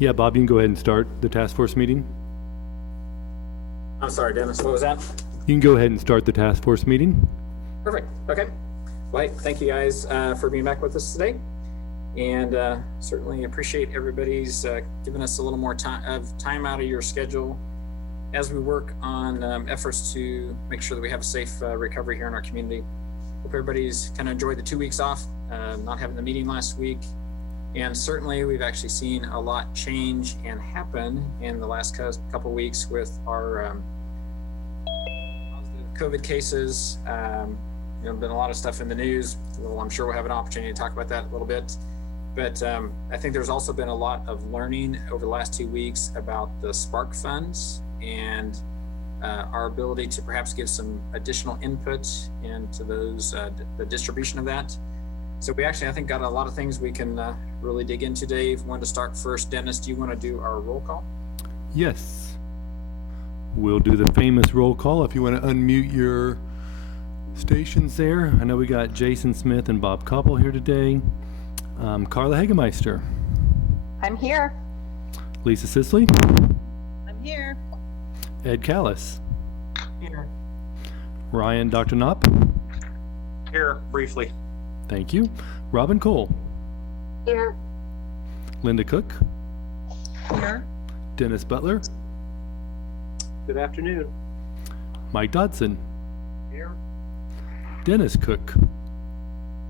Yeah, Bob, you can go ahead and start the task force meeting. I'm sorry, Dennis, what was that? You can go ahead and start the task force meeting. Perfect, okay. Well, thank you guys for being back with us today. And certainly appreciate everybody's giving us a little more time out of your schedule as we work on efforts to make sure that we have a safe recovery here in our community. Hope everybody's kind of enjoyed the 2 weeks off, not having the meeting last week. And certainly we've actually seen a lot change and happen in the last couple weeks with our COVID cases. Been a lot of stuff in the news. Well, I'm sure we'll have an opportunity to talk about that a little bit. But I think there's also been a lot of learning over the last 2 weeks about the Spark funds and our ability to perhaps give some additional input into those, the distribution of that. So we actually, I think, got a lot of things we can really dig into today. If you want to start first, Dennis, do you want to do our roll call? Yes. We'll do the famous roll call. If you want to unmute your stations there. I know we got Jason Smith and Bob Koppel here today. Carla Hagemeister. I'm here. Lisa Sisley. I'm here. Ed Callis. Here. Ryan Dr. Knopp. Here, briefly. Thank you. Robin Cole. Here. Linda Cook. Here. Dennis Butler. Good afternoon. Mike Dodson. Here. Dennis Cook.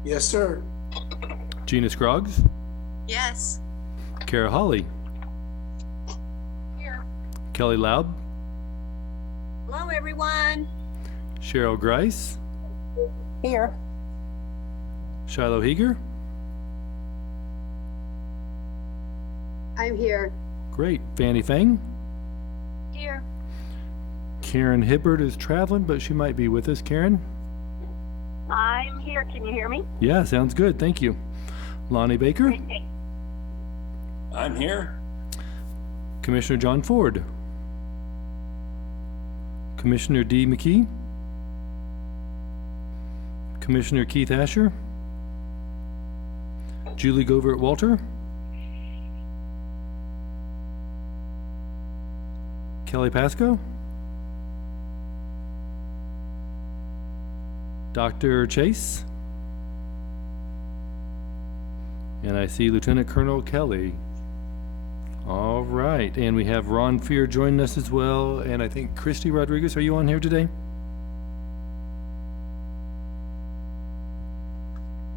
Yes, sir. Gina Scroggs. Yes. Kara Hawley. Here. Kelly Laub. Hello, everyone. Cheryl Grice. Here. Shiloh Heeger. I'm here. Great. Fanny Fang. Here. Karen Hibbert is traveling, but she might be with us. Karen? I'm here. Can you hear me? Yeah, sounds good. Thank you. Lonnie Baker. I'm here. Commissioner John Ford. Commissioner Dee McKee. Commissioner Keith Asher. Julie Govert Walter. Kelly Pasco. Dr. Chase. And I see Lieutenant Colonel Kelly. All right, and we have Ron Fear joining us as well, and I think Christy Rodriguez, are you on here today?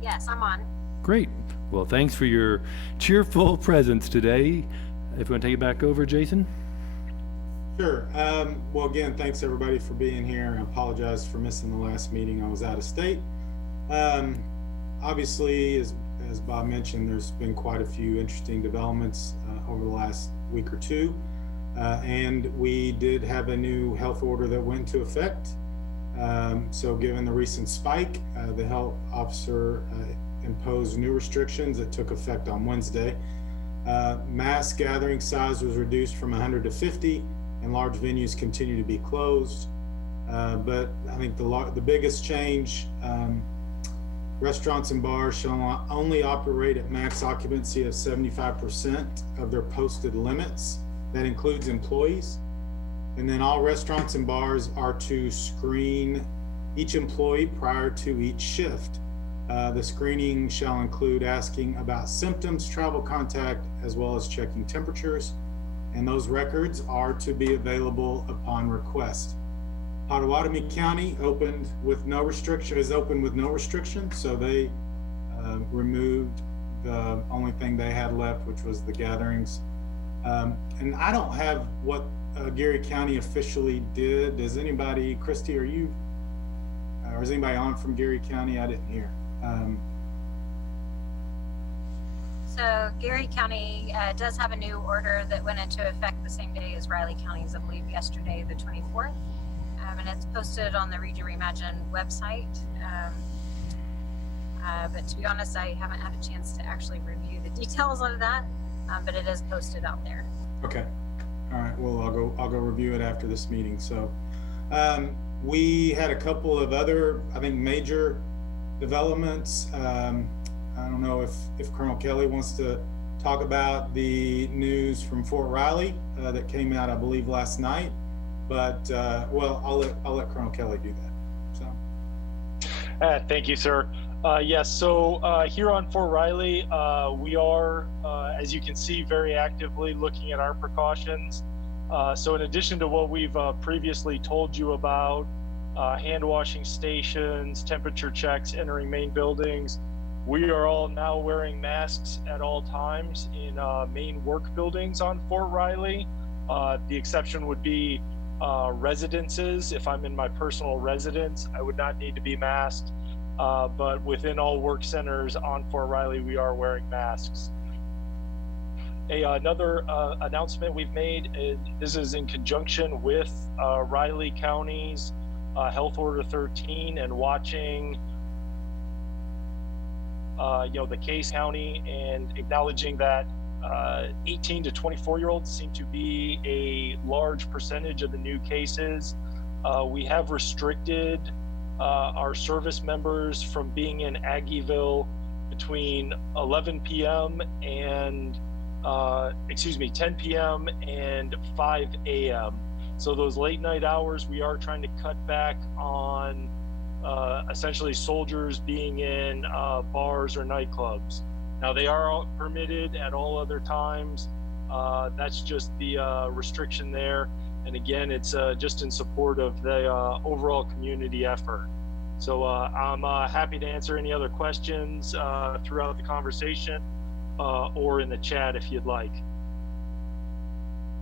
Yes, I'm on. Great. Well, thanks for your cheerful presence today. If you want to take it back over, Jason? Sure. Well, again, thanks everybody for being here. I apologize for missing the last meeting. I was out of state. Obviously, as Bob mentioned, there's been quite a few interesting developments over the last week or two. And we did have a new health order that went into effect. So given the recent spike, the health officer imposed new restrictions that took effect on Wednesday. Mass gathering size was reduced from 100 to 50, and large venues continue to be closed. But I think the biggest change, restaurants and bars shall only operate at max occupancy of 75% of their posted limits. That includes employees. And then all restaurants and bars are to screen each employee prior to each shift. The screening shall include asking about symptoms, travel contact, as well as checking temperatures. And those records are to be available upon request. Pottawatomie County is open with no restriction, so they removed the only thing they had left, which was the gatherings. And I don't have what Geary County officially did. Does anybody, Christy, are you, or is anybody on from Geary County? I didn't hear. So Geary County does have a new order that went into effect the same day as Riley County's, I believe, yesterday, the 24th. And it's posted on the Region Reimagine website. But to be honest, I haven't had a chance to actually review the details of that, but it is posted out there. Okay. All right. Well, I'll go review it after this meeting. So we had a couple of other, I think, major developments. I don't know if Colonel Kelly wants to talk about the news from Fort Riley that came out, I believe, last night. But well, I'll let Colonel Kelly do that. So. Thank you, sir. Yes, so here on Fort Riley, we are, as you can see, very actively looking at our precautions. So in addition to what we've previously told you about, hand washing stations, temperature checks, entering main buildings, we are all now wearing masks at all times in main work buildings on Fort Riley. The exception would be residences. If I'm in my personal residence, I would not need to be masked. But within all work centers on Fort Riley, we are wearing masks. Another announcement we've made, this is in conjunction with Riley County's Health Order 13 and watching the case county and acknowledging that 18 to 24-year-olds seem to be a large percentage of the new cases. We have restricted our service members from being in Aggieville between 11 p.m. and 10 p.m. and 5 a.m. So those late night hours, we are trying to cut back on essentially soldiers being in bars or nightclubs. Now they are permitted at all other times. That's just the restriction there. And again, it's just in support of the overall community effort. So I'm happy to answer any other questions throughout the conversation or in the chat if you'd like.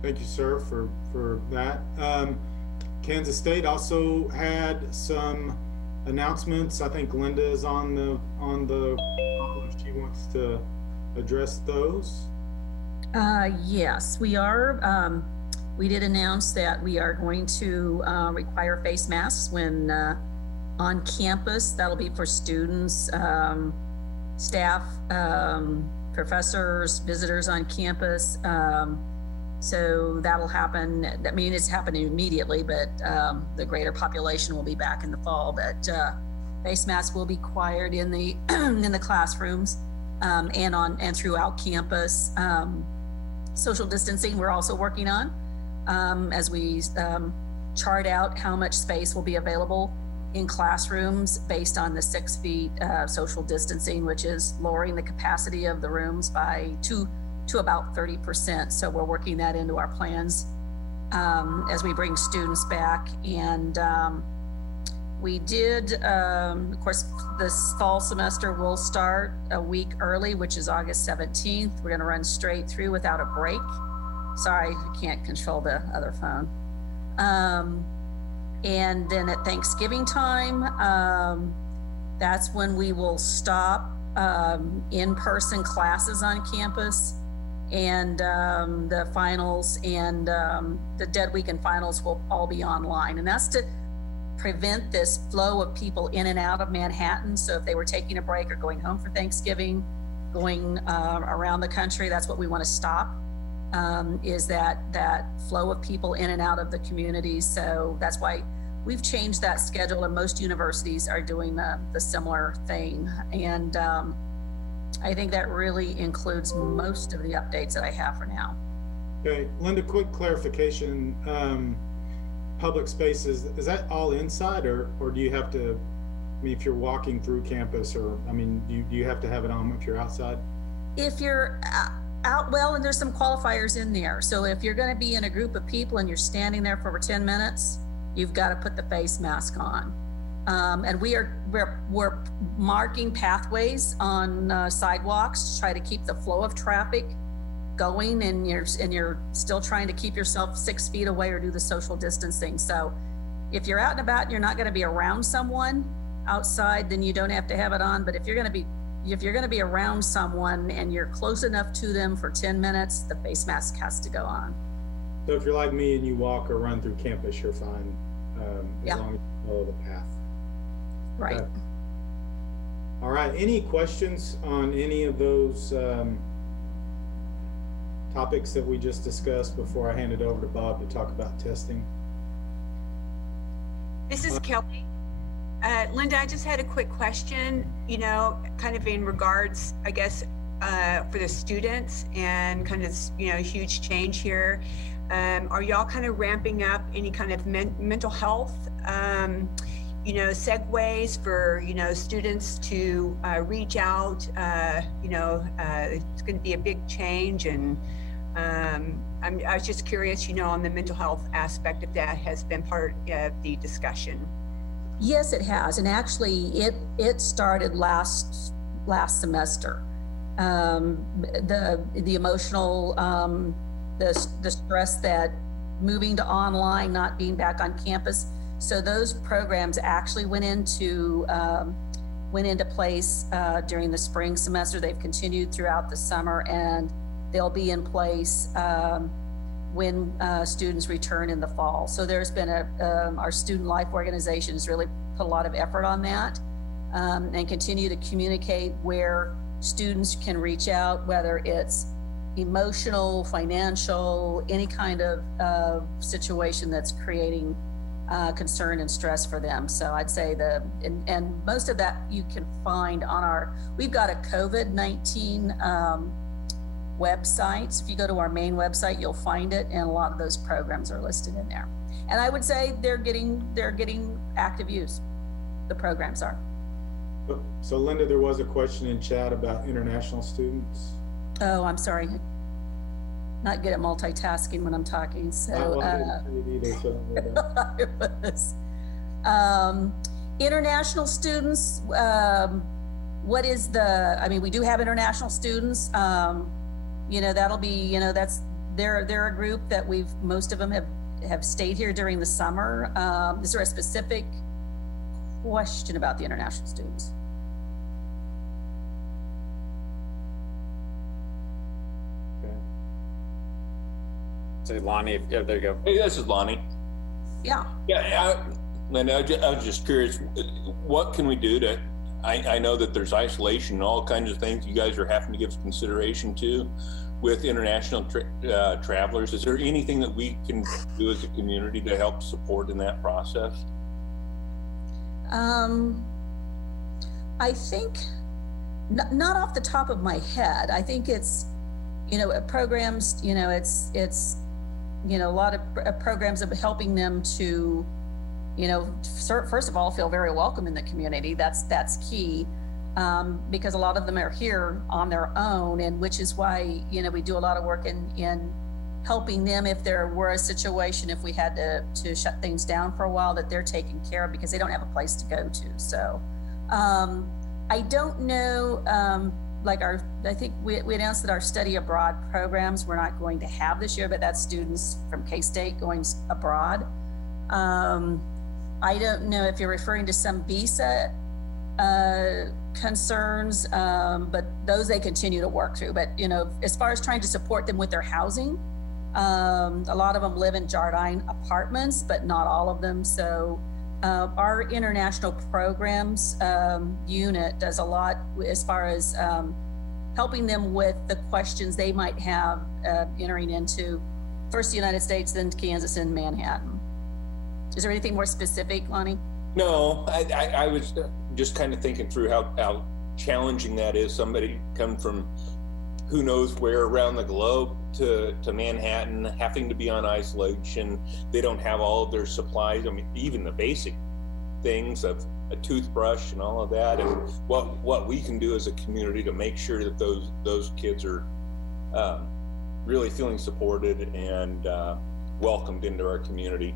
Thank you, sir, for that. Kansas State also had some announcements. I think Linda is on the call if she wants to address those. Yes, we are. We did announce that we are going to require face masks when on campus. That'll be for students, staff, professors, visitors on campus. So that'll happen. I mean, it's happening immediately, but the greater population will be back in the fall. But face masks will be required in the in the classrooms and throughout campus. Social distancing we're also working on as we chart out how much space will be available in classrooms based on the 6 feet social distancing, which is lowering the capacity of the rooms by to about 30%. So we're working that into our plans as we bring students back. And we did, of course, this fall semester will start a week early, which is August 17th. We're gonna run straight through without a break. Sorry, I can't control the other phone. And then at Thanksgiving time, that's when we will stop in-person classes on campus, and the finals and the dead week and finals will all be online. And that's to prevent this flow of people in and out of Manhattan. So if they were taking a break or going home for Thanksgiving, going around the country, that's what we want to stop, is that flow of people in and out of the community. So that's why we've changed that schedule, and most universities are doing the similar thing. And I think that really includes most of the updates that I have for now. Okay, Linda, quick clarification. Public spaces, is that all inside, or do you have to, I mean, if you're walking through campus, or, I mean, do you have to have it on if you're outside? If you're out, well, and there's some qualifiers in there. So if you're going to be in a group of people and you're standing there for over 10 minutes, you've got to put the face mask on. And we're marking pathways on sidewalks to try to keep the flow of traffic going, and you're still trying to keep yourself 6 feet away or do the social distancing. So if you're out and about and you're not going to be around someone outside, then you don't have to have it on. But if you're going to be around someone and you're close enough to them for 10 minutes, the face mask has to go on. So if you're like me and you walk or run through campus, you're fine, as long as you follow the path. Right. Okay. All right. Any questions on any of those topics that we just discussed before I hand it over to Bob to talk about testing? This is Kelly. Linda, I just had a quick question, kind of in regards, I guess, for the students and kind of, huge change here. Are y'all kind of ramping up any kind of mental health, segues for, students to reach out? It's going to be a big change, and I was just curious, on the mental health aspect, if that has been part of the discussion. Yes, it has, and actually, it started last semester. The emotional, the stress that moving to online, not being back on campus. So those programs actually went into place during the spring semester. They've continued throughout the summer, and they'll be in place when students return in the fall. So there's been our student life organization has really put a lot of effort on that, and continue to communicate where students can reach out, whether it's emotional, financial, any kind of situation that's creating concern and stress for them. So I'd say and most of that you can find on we've got a COVID-19 website. So if you go to our main website, you'll find it, and a lot of those programs are listed in there. And I would say they're getting active use. The programs are. So Linda, there was a question in chat about international students. Oh, I'm sorry. Not good at multitasking when I'm talking. So, international students, what is we do have international students. That'll be, they're a group that most of them have stayed here during the summer. Is there a specific question about the international students? So Lonnie, there you go. Hey, this is Lonnie. Yeah. Yeah, Linda, I was just curious, what can we do to, I know that there's isolation and all kinds of things you guys are having to give consideration to with international travelers. Is there anything that we can do as a community to help support in that process? I think, not off the top of my head, I think it's, programs, it's a lot of programs of helping them to, first of all, feel very welcome in the community. That's key, because a lot of them are here on their own, and which is why, we do a lot of work in helping them if there were a situation, if we had to shut things down for a while, that they're taken care of because they don't have a place to go to. So I don't know, I think we announced that our study abroad programs we're not going to have this year, but that's students from K-State going abroad. I don't know if you're referring to some visa concerns, but those they continue to work through. But, as far as trying to support them with their housing, a lot of them live in Jardine apartments, but not all of them. So our international programs unit does a lot as far as helping them with the questions they might have entering into first the United States, then Kansas and Manhattan. Is there anything more specific, Lonnie? No, I was just kind of thinking through how challenging that is. Somebody come from who knows where around the globe to Manhattan, having to be on isolation. They don't have all of their supplies. I mean, even the basic things of a toothbrush and all of that, and what we can do as a community to make sure that those kids are really feeling supported and welcomed into our community.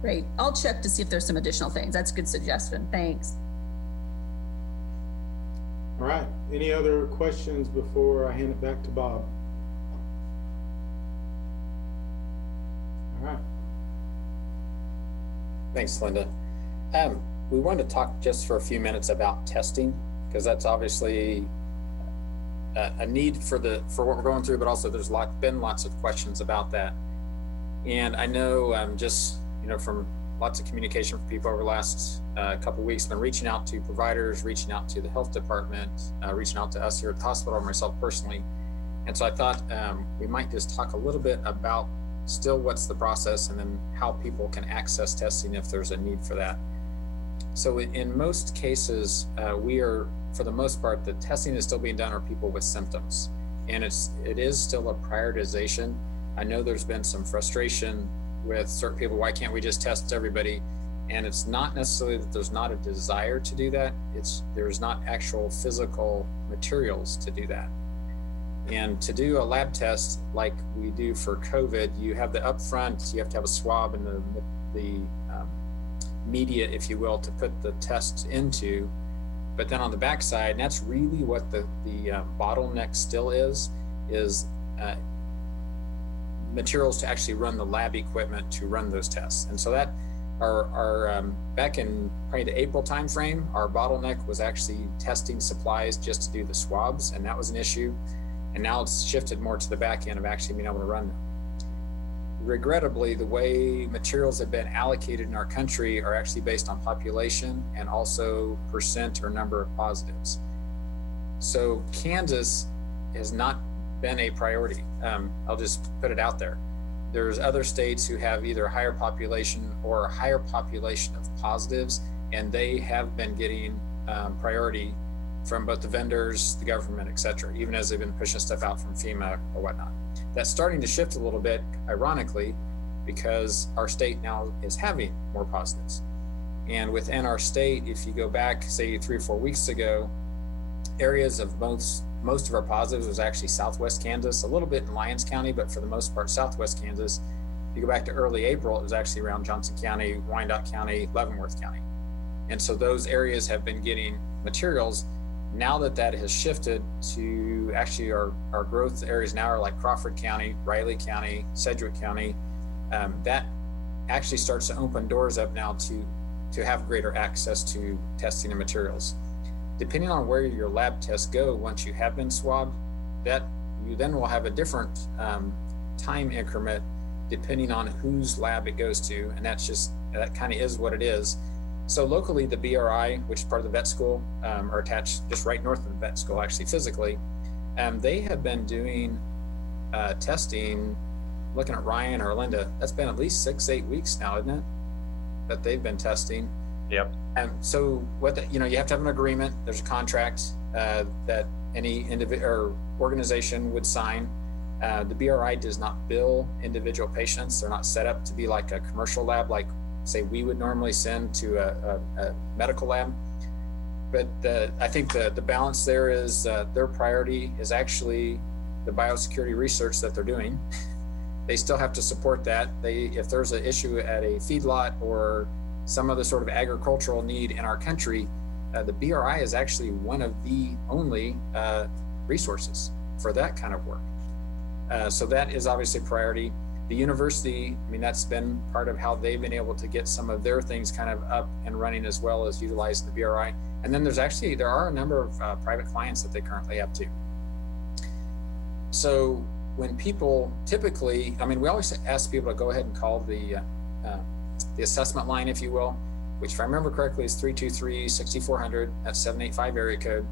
Great. I'll check to see if there's some additional things. That's a good suggestion. Thanks. All right. Any other questions before I hand it back to Bob? All right. Thanks, Linda. We wanted to talk just for a few minutes about testing, because that's obviously a need for what we're going through, but also there's been lots of questions about that. And I know just from lots of communication from people over the last couple of weeks, been reaching out to providers, reaching out to the health department, reaching out to us here at the hospital, or myself personally. And so I thought we might just talk a little bit about still what's the process, and then how people can access testing if there's a need for that. So in most cases, we are for the most part, the testing is still being done on people with symptoms. And it is still a prioritization. I know there's been some frustration with certain people. Why can't we just test everybody? And it's not necessarily that there's not a desire to do that. There's not actual physical materials to do that. And to do a lab test like we do for COVID, you have the upfront, you have to have a swab and the media, if you will, to put the tests into. But then on the backside, and that's really what the bottleneck still is materials to actually run the lab equipment to run those tests. And so that our back in probably the April timeframe, our bottleneck was actually testing supplies just to do the swabs, and that was an issue. And now it's shifted more to the back end of actually being able to run them. Regrettably, the way materials have been allocated in our country are actually based on population and also percent or number of positives. So Kansas has not been a priority. I'll just put it out there. There's other states who have either a higher population or a higher population of positives, and they have been getting priority from both the vendors, the government, et cetera, even as they've been pushing stuff out from FEMA or whatnot. That's starting to shift a little bit, ironically, because our state now is having more positives. And within our state, if you go back, say 3 or 4 weeks ago, areas of most of our positives was actually Southwest Kansas, a little bit in Lyons County, but for the most part, Southwest Kansas. If you go back to early April, it was actually around Johnson County, Wyandotte County, Leavenworth County. And so those areas have been getting materials. Now that has shifted to actually our growth areas now are like Crawford County, Riley County, Sedgwick County. That actually starts to open doors up now to have greater access to testing and materials. Depending on where your lab tests go, once you have been swabbed, that you then will have a different time increment depending on whose lab it goes to. And that kind of is what it is. So locally, the BRI, which is part of the vet school, are attached just right north of the vet school, actually physically. They have been doing testing, looking at Ryan or Linda, that's been at least 6-8 weeks now, isn't it? That they've been testing. Yep. So you have to have an agreement. There's a contract that any individual or organization would sign. The BRI does not bill individual patients. They're not set up to be like a commercial lab, like say we would normally send to a medical lab. But I think the balance there is their priority is actually the biosecurity research that they're doing. They still have to support that. If there's an issue at a feedlot or some other sort of agricultural need in our country, the BRI is actually one of the only resources for that kind of work. So that is obviously a priority. The university, that's been part of how they've been able to get some of their things kind of up and running as well as utilizing the BRI. And then there are a number of private clients that they currently have too. So when people typically, we always ask people to go ahead and call the assessment line, if you will, which if I remember correctly is 323-6400, that's 785 area code.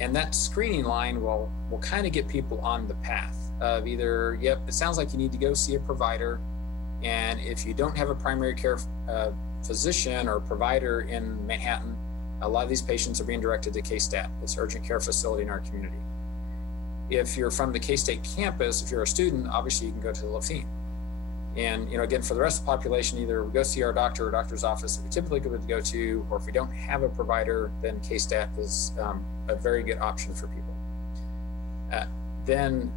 And that screening line will kind of get people on the path of either, yep, it sounds like you need to go see a provider. And if you don't have a primary care physician or provider in Manhattan, a lot of these patients are being directed to K-Stat. It's urgent care facility in our community. If you're from the K-State campus, if you're a student, obviously you can go to the Lafine. And, again, for the rest of the population, either we go see our doctor or doctor's office that we typically would go to, or if we don't have a provider, then K-Stat is a very good option for people. Then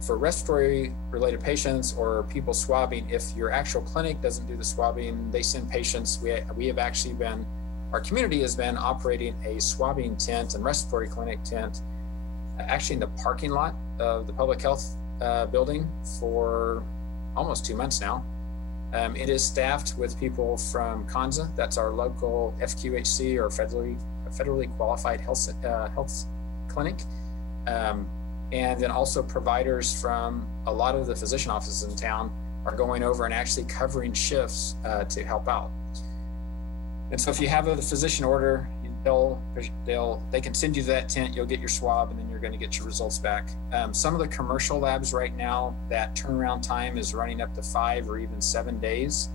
for respiratory related patients or people swabbing, if your actual clinic doesn't do the swabbing, they send patients. We have actually been, our community has been operating a swabbing tent and respiratory clinic tent actually in the parking lot of the public health building for almost 2 months now. It is staffed with people from Kansa, that's our local FQHC or federally qualified health clinic. And then also providers from a lot of the physician offices in town are going over and actually covering shifts to help out. And so if you have a physician order, they can send you to that tent, you'll get your swab, and then you're going to get your results back. Some of the commercial labs right now, that turnaround time is running up to 5 or even 7 days.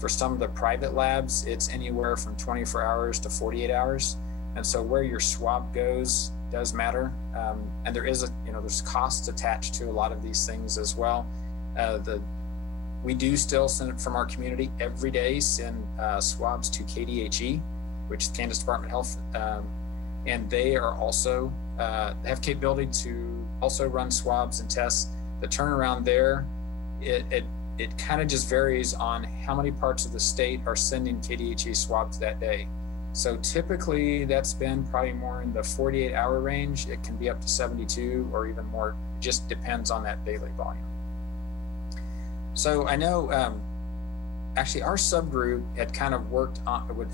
For some of the private labs, it's anywhere from 24 hours to 48 hours. And so where your swab goes does matter. And there is there's costs attached to a lot of these things as well. We do still send it from our community every day, send swabs to KDHE, which is Kansas Department of Health. And they are also, have capability to also run swabs and tests. The turnaround there, it kind of just varies on how many parts of the state are sending KDHE swabs that day. So typically that's been probably more in the 48-hour range. It can be up to 72 or even more. It just depends on that daily volume. So I know actually our subgroup had kind of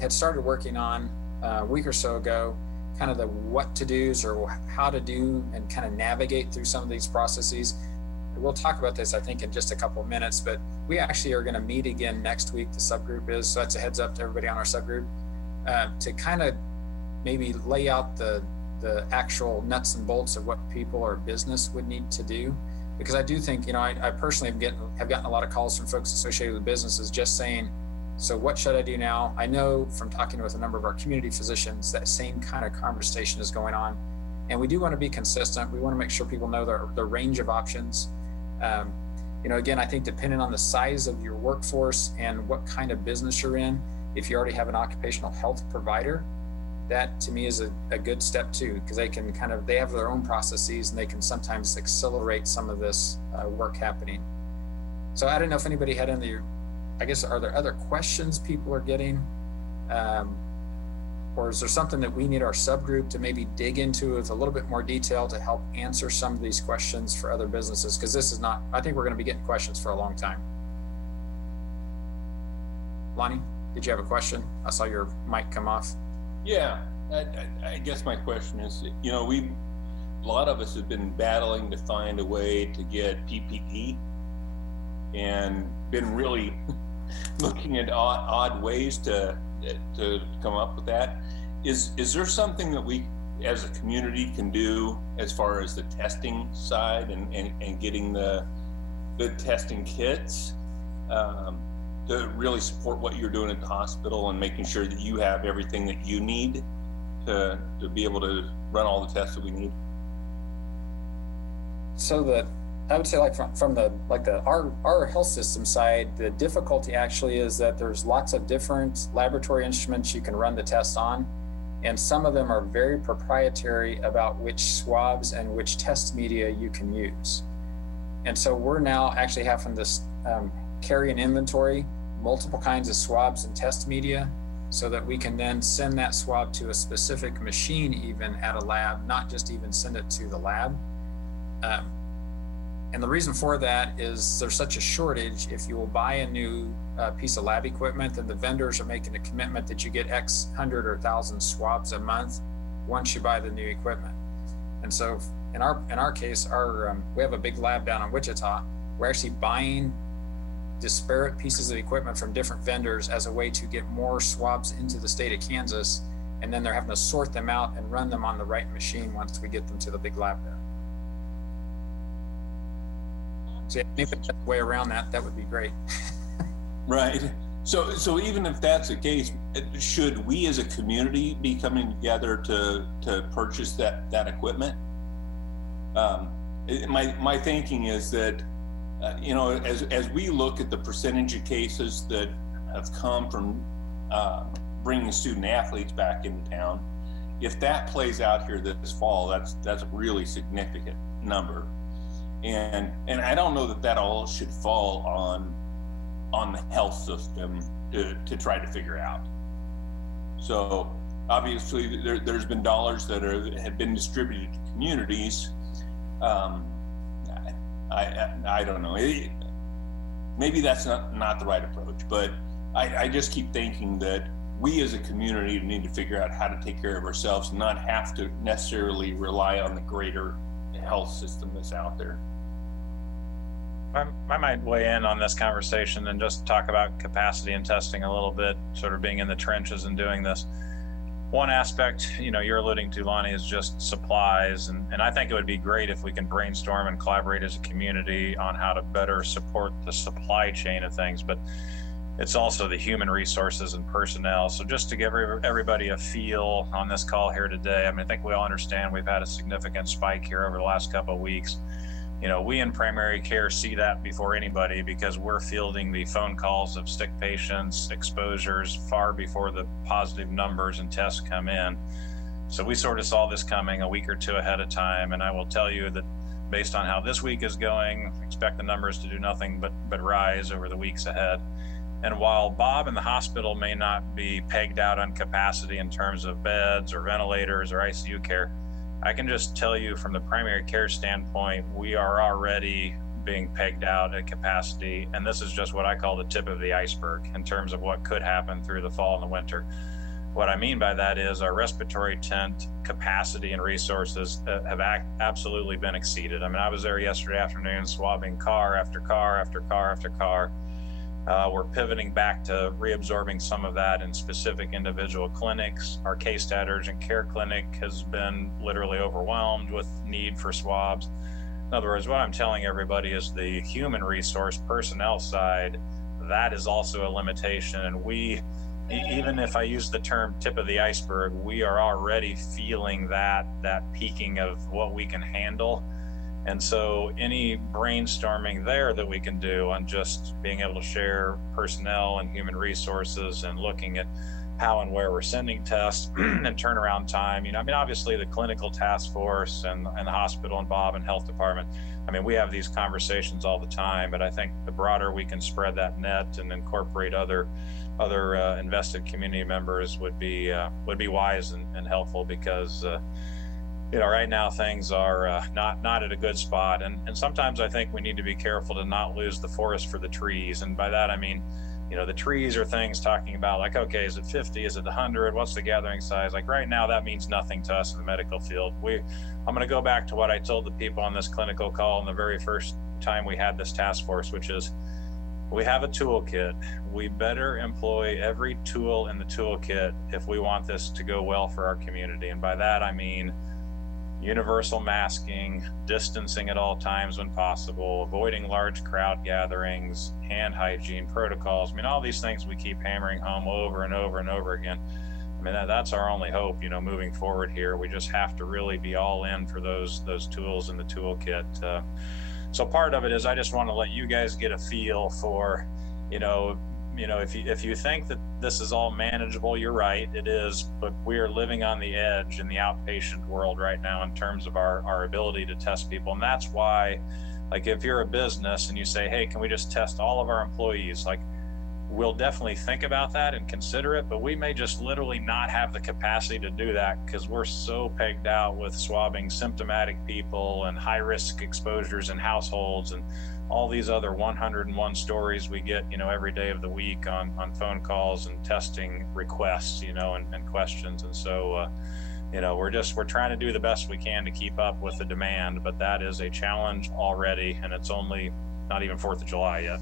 had started working on a week or so ago, kind of the what to do's or how to do and kind of navigate through some of these processes. We'll talk about this, I think, in just a couple of minutes, but we actually are going to meet again next week. The subgroup is, so that's a heads up to everybody on our subgroup, to kind of maybe lay out the actual nuts and bolts of what people or business would need to do. Because I do think, I personally have gotten a lot of calls from folks associated with businesses just saying, so what should I do now? I know from talking with a number of our community physicians that same kind of conversation is going on. And we do want to be consistent. We want to make sure people know the range of options. Again, I think depending on the size of your workforce and what kind of business you're in, if you already have an occupational health provider, that to me is a good step too, because they have their own processes and they can sometimes accelerate some of this work happening. So I don't know if anybody had any, I guess, are there other questions people are getting? Or is there something that we need our subgroup to maybe dig into with a little bit more detail to help answer some of these questions for other businesses? Because this is not, I think we're going to be getting questions for a long time. Lonnie, did you have a question? I saw your mic come off. Yeah, I guess my question is, a lot of us have been battling to find a way to get PPE and been really looking at odd ways to come up with that. Is there something that we as a community can do as far as the testing side and getting the testing kits to really support what you're doing at the hospital and making sure that you have everything that you need to be able to run all the tests that we need? So I would say from our health system side, the difficulty actually is that there's lots of different laboratory instruments you can run the tests on. And some of them are very proprietary about which swabs and which test media you can use. And so we're now actually having this carry an inventory, multiple kinds of swabs and test media, so that we can then send that swab to a specific machine even at a lab, not just even send it to the lab. And the reason for that is there's such a shortage. If you will buy a new piece of lab equipment, then the vendors are making a commitment that you get X 100 or 1,000 swabs a month once you buy the new equipment. And so in our case, we have a big lab down in Wichita. We're actually buying disparate pieces of equipment from different vendors as a way to get more swabs into the state of Kansas. And then they're having to sort them out and run them on the right machine once we get them to the big lab there. So if there's a way around that would be great. Right. So even if that's the case, should we as a community be coming together to purchase that equipment? My thinking is that, as we look at the percentage of cases that have come from bringing student athletes back into town, if that plays out here this fall, that's a really significant number. And I don't know that all should fall on the health system to try to figure out. So obviously there's been dollars that have been distributed to communities. I don't know. Maybe that's not the right approach, but I just keep thinking that we as a community need to figure out how to take care of ourselves and not have to necessarily rely on the greater health system that's out there. I might weigh in on this conversation and just talk about capacity and testing a little bit, sort of being in the trenches and doing this. One aspect, you're alluding to, Lonnie, is just supplies. And I think it would be great if we can brainstorm and collaborate as a community on how to better support the supply chain of things. But it's also the human resources and personnel. So just to give everybody a feel on this call here today, I mean, I think we all understand we've had a significant spike here over the last couple of weeks. You know, we in primary care see that before anybody because we're fielding the phone calls of sick patients, exposures far before the positive numbers and tests come in. So we sort of saw this coming a week or two ahead of time. And I will tell you that based on how this week is going, expect the numbers to do nothing but rise over the weeks ahead. And while Bob and the hospital may not be pegged out on capacity in terms of beds or ventilators or ICU care, I can just tell you from the primary care standpoint, we are already being pegged out at capacity. And this is just what I call the tip of the iceberg in terms of what could happen through the fall and the winter. What I mean by that is our respiratory tent capacity and resources have absolutely been exceeded. I mean, I was there yesterday afternoon swabbing car after car after car after car. We're pivoting back to reabsorbing some of that in specific individual clinics. Our K-Stat urgent care clinic has been literally overwhelmed with need for swabs. In other words, what I'm telling everybody is the human resource personnel side, that is also a limitation. And we, even if I use the term tip of the iceberg, we are already feeling that peaking of what we can handle. And so any brainstorming there that we can do on just being able to share personnel and human resources and looking at how and where we're sending tests and turnaround time. You know, I mean, obviously the clinical task force and the hospital and Bob and health department, I mean, we have these conversations all the time, but I think the broader we can spread that net and incorporate other invested community members would be wise and helpful because, you know, right now things are not at a good spot. And sometimes I think we need to be careful to not lose the forest for the trees. And by that, I mean, you know, the trees are things talking about like, okay, is it 50? Is it 100? What's the gathering size? Like right now, that means nothing to us in the medical field. I'm going to go back to what I told the people on this clinical call in the very first time we had this task force, which is we have a toolkit. We better employ every tool in the toolkit if we want this to go well for our community. And by that, I mean universal masking, distancing at all times when possible, avoiding large crowd gatherings, hand hygiene protocols. I mean, all these things we keep hammering home over and over and over again. I mean, that's our only hope, you know, moving forward here. We just have to really be all in for those tools in the toolkit. So part of it is I just want to let you guys get a feel for, you know, if you think that this is all manageable, you're right, it is, but we are living on the edge in the outpatient world right now in terms of our ability to test people. And that's why, like, if you're a business and you say, hey, can we just test all of our employees? Like, we'll definitely think about that and consider it, but we may just literally not have the capacity to do that because we're so pegged out with swabbing symptomatic people and high risk exposures in households and all these other 101 stories we get, you know, every day of the week on phone calls and testing requests, you know, and questions. And so, you know, we're trying to do the best we can to keep up with the demand, but that is a challenge already, and it's only not even 4th of July yet.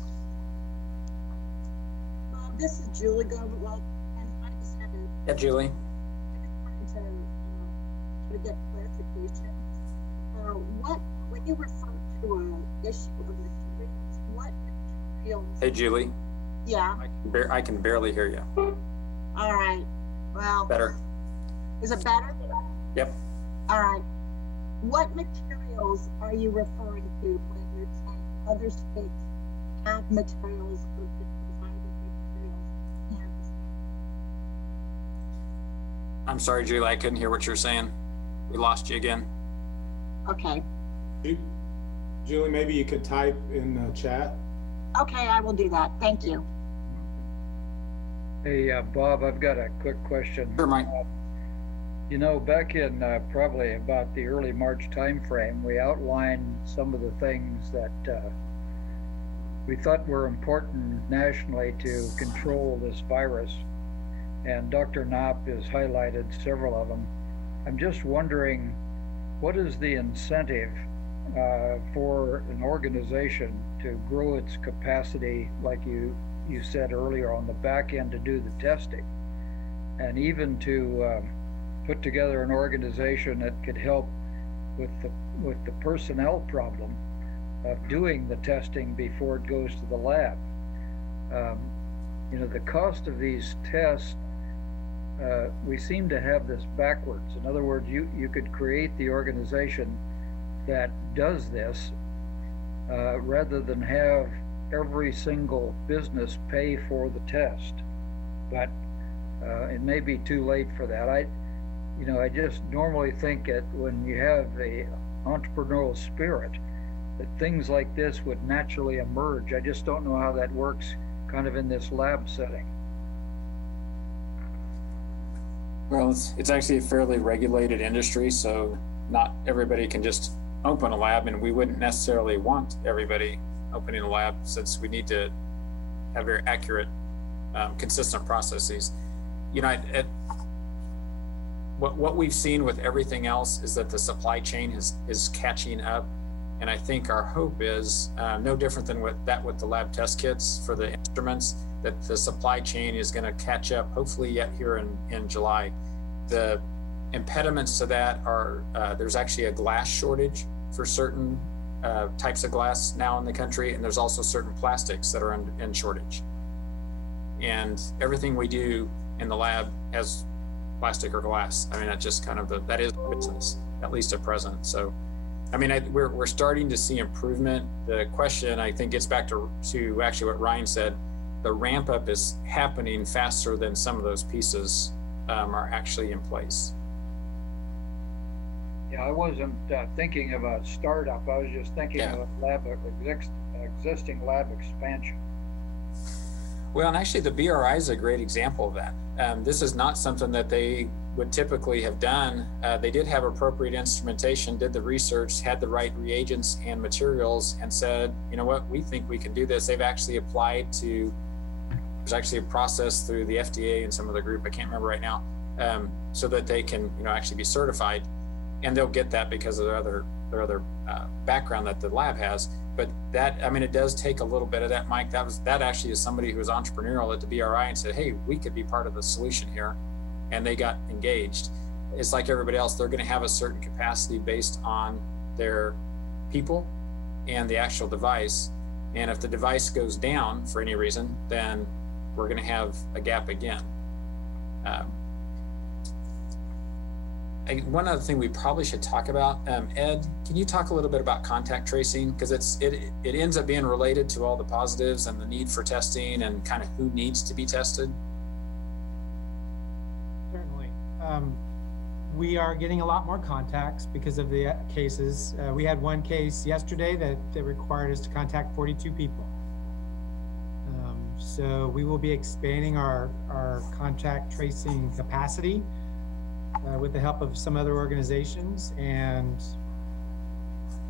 This is Julie Governwell, and I just had to. Yeah, Julie. I just wanted to get clarification. When you refer to an issue of materials, what materials? Hey, Julie. Yeah. I can barely hear you. All right. Well. Better. Is it better? Yep. All right. What materials are you referring to when you're saying other states have materials or I'm sorry, Julie, I couldn't hear what you're saying. We lost you again. Okay. Julie, maybe you could type in the chat. Okay, I will do that. Thank you. Hey, Bob, I've got a quick question. Sure, Mike. You know, back in probably about the early March timeframe, we outlined some of the things that we thought were important nationally to control this virus. And Dr. Knopp has highlighted several of them. I'm just wondering, what is the incentive for an organization to grow its capacity, like you said earlier, on the back end to do the testing, and even to put together an organization that could help with the personnel problem of doing the testing before it goes to the lab? the cost of these tests, we seem to have this backwards. In other words, you could create the organization that does this rather than have every single business pay for the test. But it may be too late for that. I just normally think that when you have a entrepreneurial spirit, that things like this would naturally emerge. I just don't know how that works kind of in this lab setting. Well, it's actually a fairly regulated industry, so not everybody can just open a lab, and we wouldn't necessarily want everybody opening a lab since we need to have very accurate, consistent processes. What we've seen with everything else is that the supply chain is catching up, and I think our hope is no different than with the lab test kits for the instruments, that the supply chain is going to catch up hopefully yet here in July. The impediments to that are there's actually a glass shortage for certain types of glass now in the country, and there's also certain plastics that are in shortage. And everything we do in the lab has plastic or glass. I mean, that's just kind of that is business, at least at present. So, I mean, we're starting to see improvement. The question, I think, gets back to actually what Ryan said. The ramp up is happening faster than some of those pieces are actually in place. Yeah, I wasn't thinking of a startup. I was just thinking of existing lab expansion. Well, and actually the BRI is a great example of that. This is not something that they would typically have done. They did have appropriate instrumentation, did the research, had the right reagents and materials, and said, you know what, we think we can do this. They've actually applied to, there's actually a process through the FDA and some other group, I can't remember right now, so that they can, actually be certified. And they'll get that because of their other background that the lab has. But that, I mean, it does take a little bit of that, Mike. That actually is somebody who was entrepreneurial at the BRI and said, hey, we could be part of the solution here. And they got engaged. It's like everybody else, they're going to have a certain capacity based on their people and the actual device. And if the device goes down for any reason, then we're going to have a gap again. One other thing we probably should talk about, Ed, can you talk a little bit about contact tracing? Because it ends up being related to all the positives and the need for testing and kind of who needs to be tested. Certainly. We are getting a lot more contacts because of the cases. We had one case yesterday that required us to contact 42 people. So we will be expanding our contact tracing capacity with the help of some other organizations, and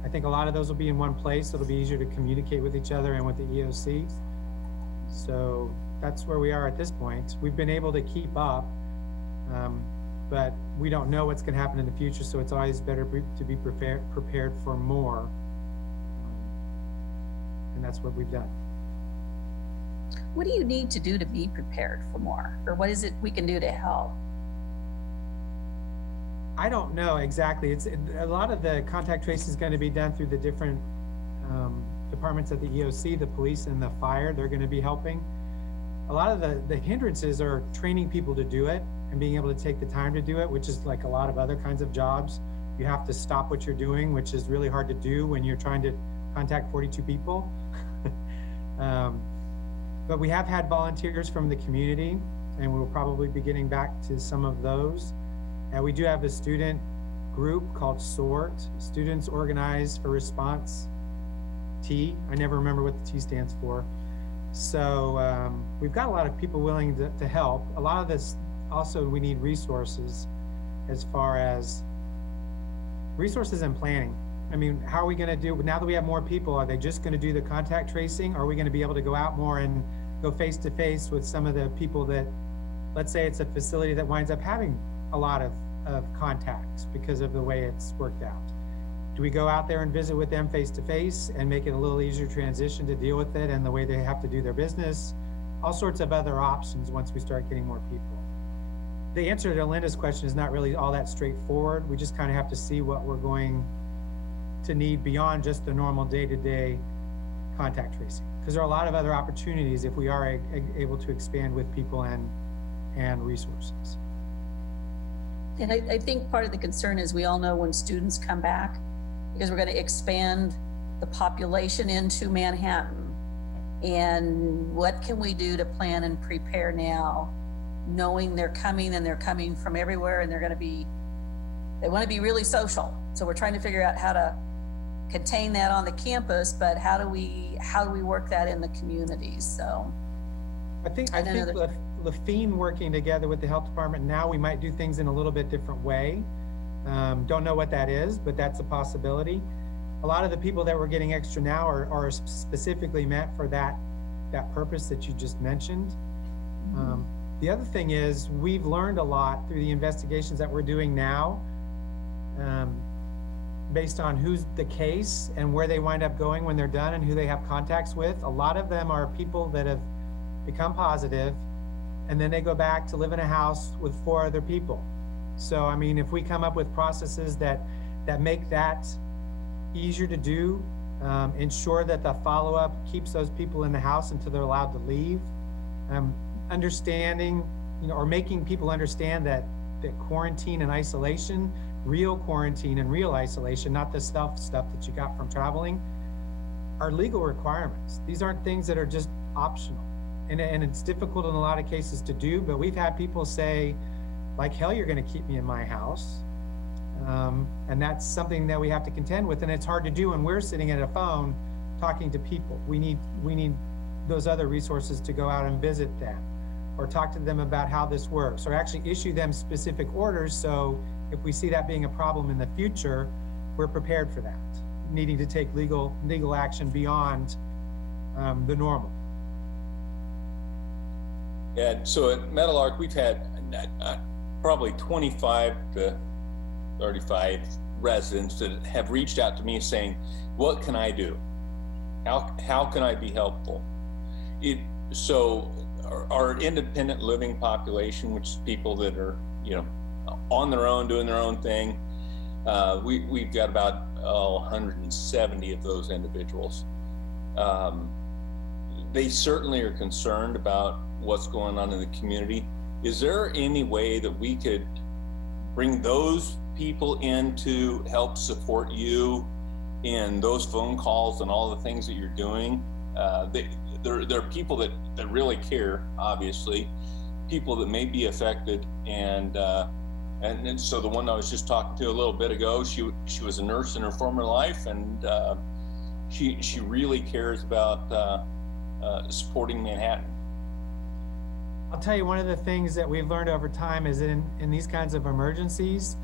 I think a lot of those will be in one place. It'll be easier to communicate with each other and with the EOC. So that's where we are at this point. We've been able to keep up, but we don't know what's going to happen in the future, so it's always better to be prepared for more, and that's what we've done. What do you need to do to be prepared for more, or what is it we can do to help? I don't know exactly. A lot of the contact tracing is going to be done through the different departments at the EOC, the police and the fire. They're going to be helping. A lot of the hindrances are training people to do it and being able to take the time to do it, which is like a lot of other kinds of jobs. You have to stop what you're doing, which is really hard to do when you're trying to contact 42 people. But we have had volunteers from the community, and we'll probably be getting back to some of those. And we do have a student group called SORT, Students Organized for Response T. I never remember what the T stands for. So we've got a lot of people willing to help. A lot of this, also we need resources as far as resources and planning. I mean, how are we going to do, now that we have more people, are they just going to do the contact tracing? Or are we going to be able to go out more and go face to face with some of the people that, let's say it's a facility that winds up having a lot of contacts because of the way it's worked out? Do we go out there and visit with them face to face and make it a little easier transition to deal with it and the way they have to do their business? All sorts of other options once we start getting more people. The answer to Linda's question is not really all that straightforward. We just kind of have to see what we're going to need beyond just the normal day-to-day contact tracing, because there are a lot of other opportunities if we are able to expand with people and resources. And I think part of the concern is we all know when students come back, because we're going to expand the population into Manhattan. And what can we do to plan and prepare now, knowing they're coming and they're coming from everywhere and they want to be really social. So we're trying to figure out how to contain that on the campus, but how do we work that in the communities? So I think Lafine working together with the health department, now we might do things in a little bit different way. Don't know what that is, but that's a possibility. A lot of the people that we're getting extra now are specifically meant for that purpose that you just mentioned. The other thing is we've learned a lot through the investigations that we're doing now, based on who's the case and where they wind up going when they're done and who they have contacts with. A lot of them are people that have become positive, and then they go back to live in a house with 4 other people. So, I mean, if we come up with processes that make that easier to do, ensure that the follow-up keeps those people in the house until they're allowed to leave, understanding, or making people understand that quarantine and isolation, real quarantine and real isolation, not the stuff that you got from traveling, are legal requirements. These aren't things that are just optional. And it's difficult in a lot of cases to do, but we've had people say, like hell, you're going to keep me in my house. And that's something that we have to contend with. And it's hard to do when we're sitting at a phone talking to people. We need those other resources to go out and visit them, or talk to them about how this works, or actually issue them specific orders. So if we see that being a problem in the future, we're prepared for that, needing to take legal action beyond the normal. And so at Meadowlark, we've had probably 25 to 35 residents that have reached out to me saying, what can I do? How can I be helpful? So our independent living population, which is people that are, on their own, doing their own thing, we've got about 170 of those individuals. They certainly are concerned about what's going on in the community. Is there any way that we could bring those people in to help support you in those phone calls and all the things that you're doing? There are people that really care, obviously, people that may be affected, and so the one I was just talking to a little bit ago, she was a nurse in her former life, and she really cares about supporting Manhattan. I'll tell you, one of the things that we've learned over time is that in these kinds of emergencies,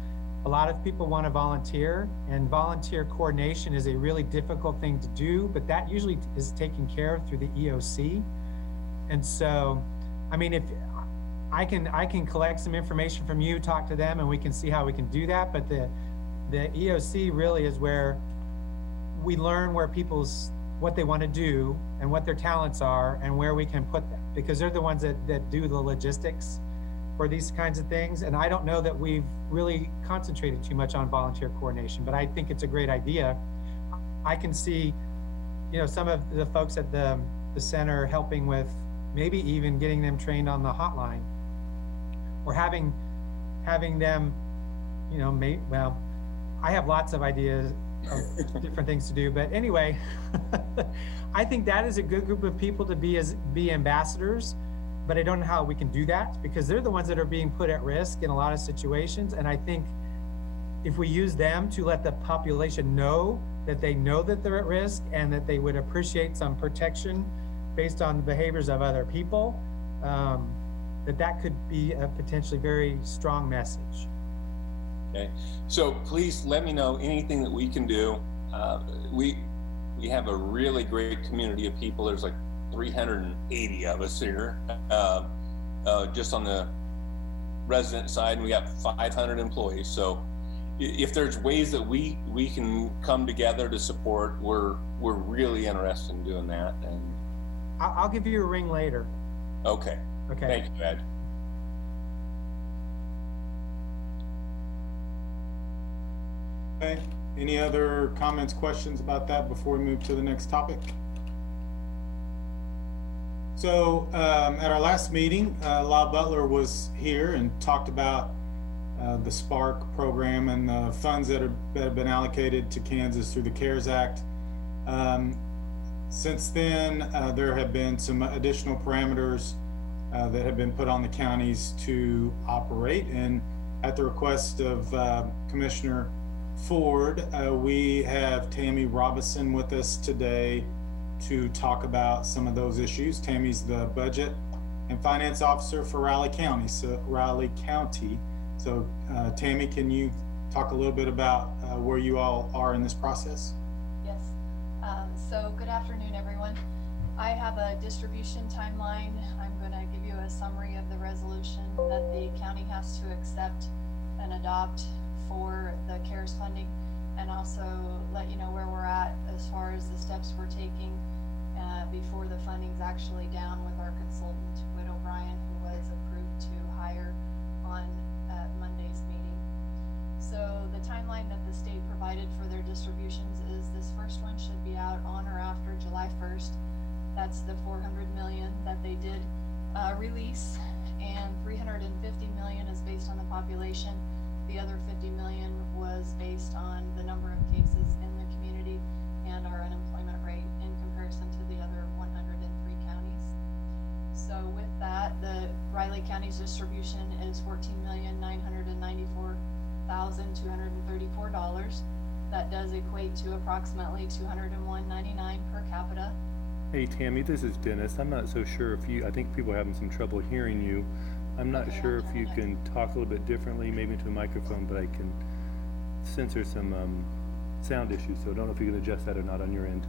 a lot of people want to volunteer, and volunteer coordination is a really difficult thing to do, but that usually is taken care of through the EOC. And so, I mean, if I can collect some information from you, talk to them, and we can see how we can do that. But the EOC really is where we learn what they want to do and what their talents are and where we can put them, because they're the ones that do the logistics for these kinds of things. And I don't know that we've really concentrated too much on volunteer coordination, but I think it's a great idea. I can see, some of the folks at the center helping with maybe even getting them trained on the hotline, or having them, I have lots of ideas of different things to do, but anyway, I think that is a good group of people to be ambassadors, but I don't know how we can do that, because they're the ones that are being put at risk in a lot of situations. And I think if we use them to let the population know that they're at risk and that they would appreciate some protection based on the behaviors of other people, that could be a potentially very strong message. Okay, so please let me know anything that we can do. We have a really great community of people. There's like 380 of us here, just on the resident side, and we got 500 employees. So if there's ways that we can come together to support, we're really interested in doing that. And I'll give you a ring later. Okay. Thank you, Ed. Okay, any other comments, questions about that before we move to the next topic? So at our last meeting, Lyle Butler was here and talked about the Spark program and the funds that have been allocated to Kansas through the CARES Act. Since then, there have been some additional parameters that have been put on the counties to operate. And at the request of Commissioner Ford, we have Tammy Robinson with us today to talk about some of those issues. Tammy's the Budget and Finance Officer for Raleigh County. So Tammy, can you talk a little bit about where you all are in this process? Yes. So good afternoon, everyone. I have a distribution timeline. I'm going to give you a summary of the resolution that the county has to accept and adopt for the CARES funding, and also let you know where we're at as far as the steps we're taking before the funding's actually down with our consultant, Whit O'Brien, who was approved to hire on Monday's meeting. So the timeline that the state provided for their distributions is this first one should be out on or after July 1st. That's the $400 million that they did release, and $350 million is based on the population. The other $50 million was based on the number of cases in the community and our unemployment rate in comparison to the other 103 counties. So with that, the Riley County's distribution is $14,994,234. That does equate to approximately $201.99 per capita. Hey Tammy, this is Dennis. I'm not so sure if I think people are having some trouble hearing you. I'm not sure if you can talk a little bit differently, maybe into a microphone, but I can censor some sound issues, so I don't know if you can adjust that or not on your end.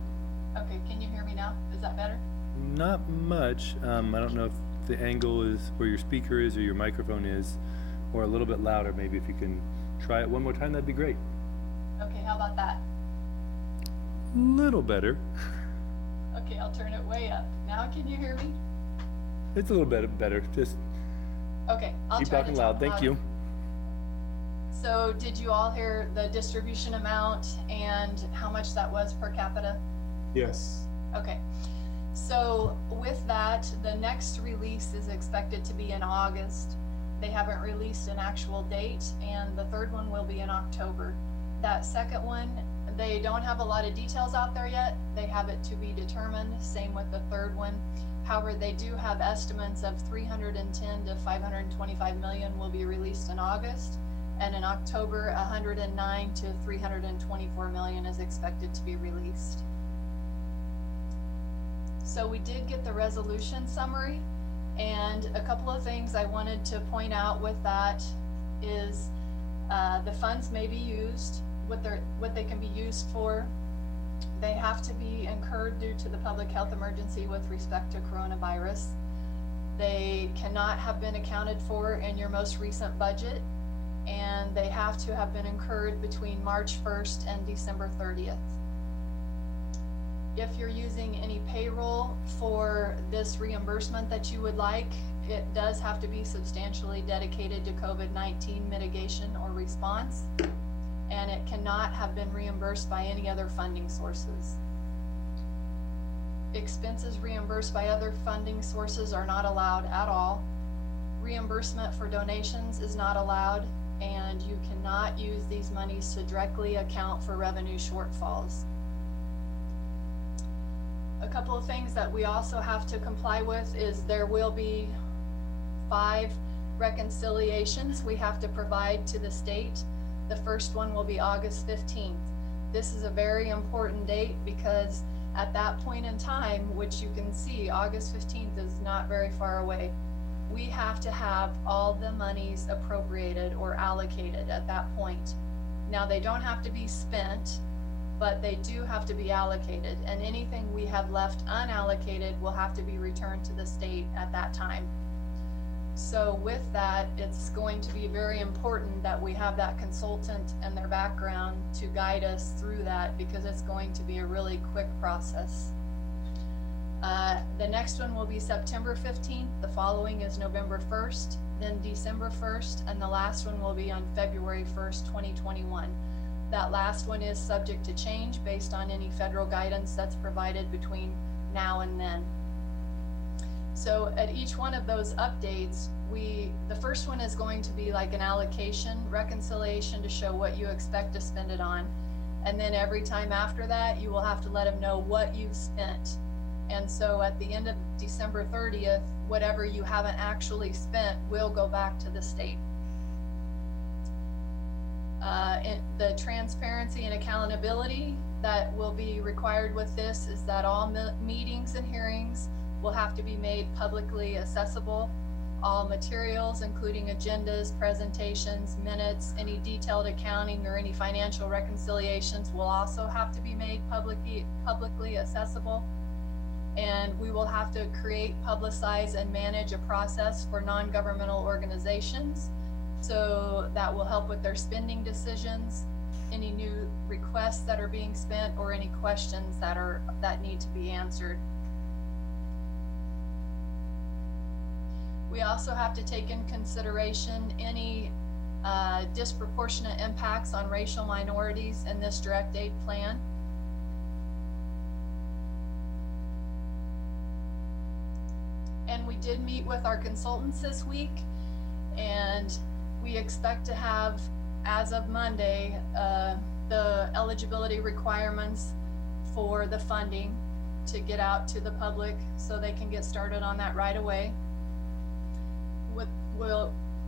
Okay, can you hear me now? Is that better? Not much. I don't know if the angle is where your speaker is or your microphone is, or a little bit louder. Maybe if you can try it one more time, that'd be great. Okay, how about that? Little better. Okay, I'll turn it way up. Now can you hear me? It's a little bit better. Just okay, I'll keep try talking to loud. talk Thank louder. you. So did you all hear the distribution amount and how much that was per capita? Yes. Okay. So with that, the next release is expected to be in August. They haven't released an actual date, and the third one will be in October. That second one, they don't have a lot of details out there yet. They have it to be determined. Same with the third one. However, they do have estimates of 310 to 525 million will be released in August. And in October, 109 to 324 million is expected to be released. So we did get the resolution summary, and a couple of things I wanted to point out with that is the funds may be used, what they can be used for. They have to be incurred due to the public health emergency with respect to coronavirus. They cannot have been accounted for in your most recent budget, and they have to have been incurred between March 1st and December 30th. If you're using any payroll for this reimbursement that you would like, it does have to be substantially dedicated to COVID-19 mitigation or response, and it cannot have been reimbursed by any other funding sources. Expenses reimbursed by other funding sources are not allowed at all. Reimbursement for donations is not allowed, and you cannot use these monies to directly account for revenue shortfalls. A couple of things that we also have to comply with is there will be 5 reconciliations we have to provide to the state. The first one will be August 15th. This is a very important date because at that point in time, which you can see, August 15th is not very far away. We have to have all the monies appropriated or allocated at that point. Now, they don't have to be spent, but they do have to be allocated, and anything we have left unallocated will have to be returned to the state at that time. So with that, it's going to be very important that we have that consultant and their background to guide us through that, because it's going to be a really quick process. The next one will be September 15th. The following is November 1st, then December 1st, and the last one will be on February 1st, 2021. That last one is subject to change based on any federal guidance that's provided between now and then. So at each one of those updates, the first one is going to be like an allocation reconciliation to show what you expect to spend it on. And then every time after that, you will have to let them know what you've spent. And so at the end of December 30th, whatever you haven't actually spent will go back to the state. And the transparency and accountability that will be required with this is that all meetings and hearings will have to be made publicly accessible. All materials, including agendas, presentations, minutes, any detailed accounting or any financial reconciliations will also have to be made publicly accessible. And we will have to create, publicize, and manage a process for non-governmental organizations. So that will help with their spending decisions, any new requests that are being spent, or any questions that need to be answered. We also have to take in consideration any disproportionate impacts on racial minorities in this direct aid plan. And we did meet with our consultants this week, and we expect to have, as of Monday, the eligibility requirements for the funding to get out to the public so they can get started on that right away.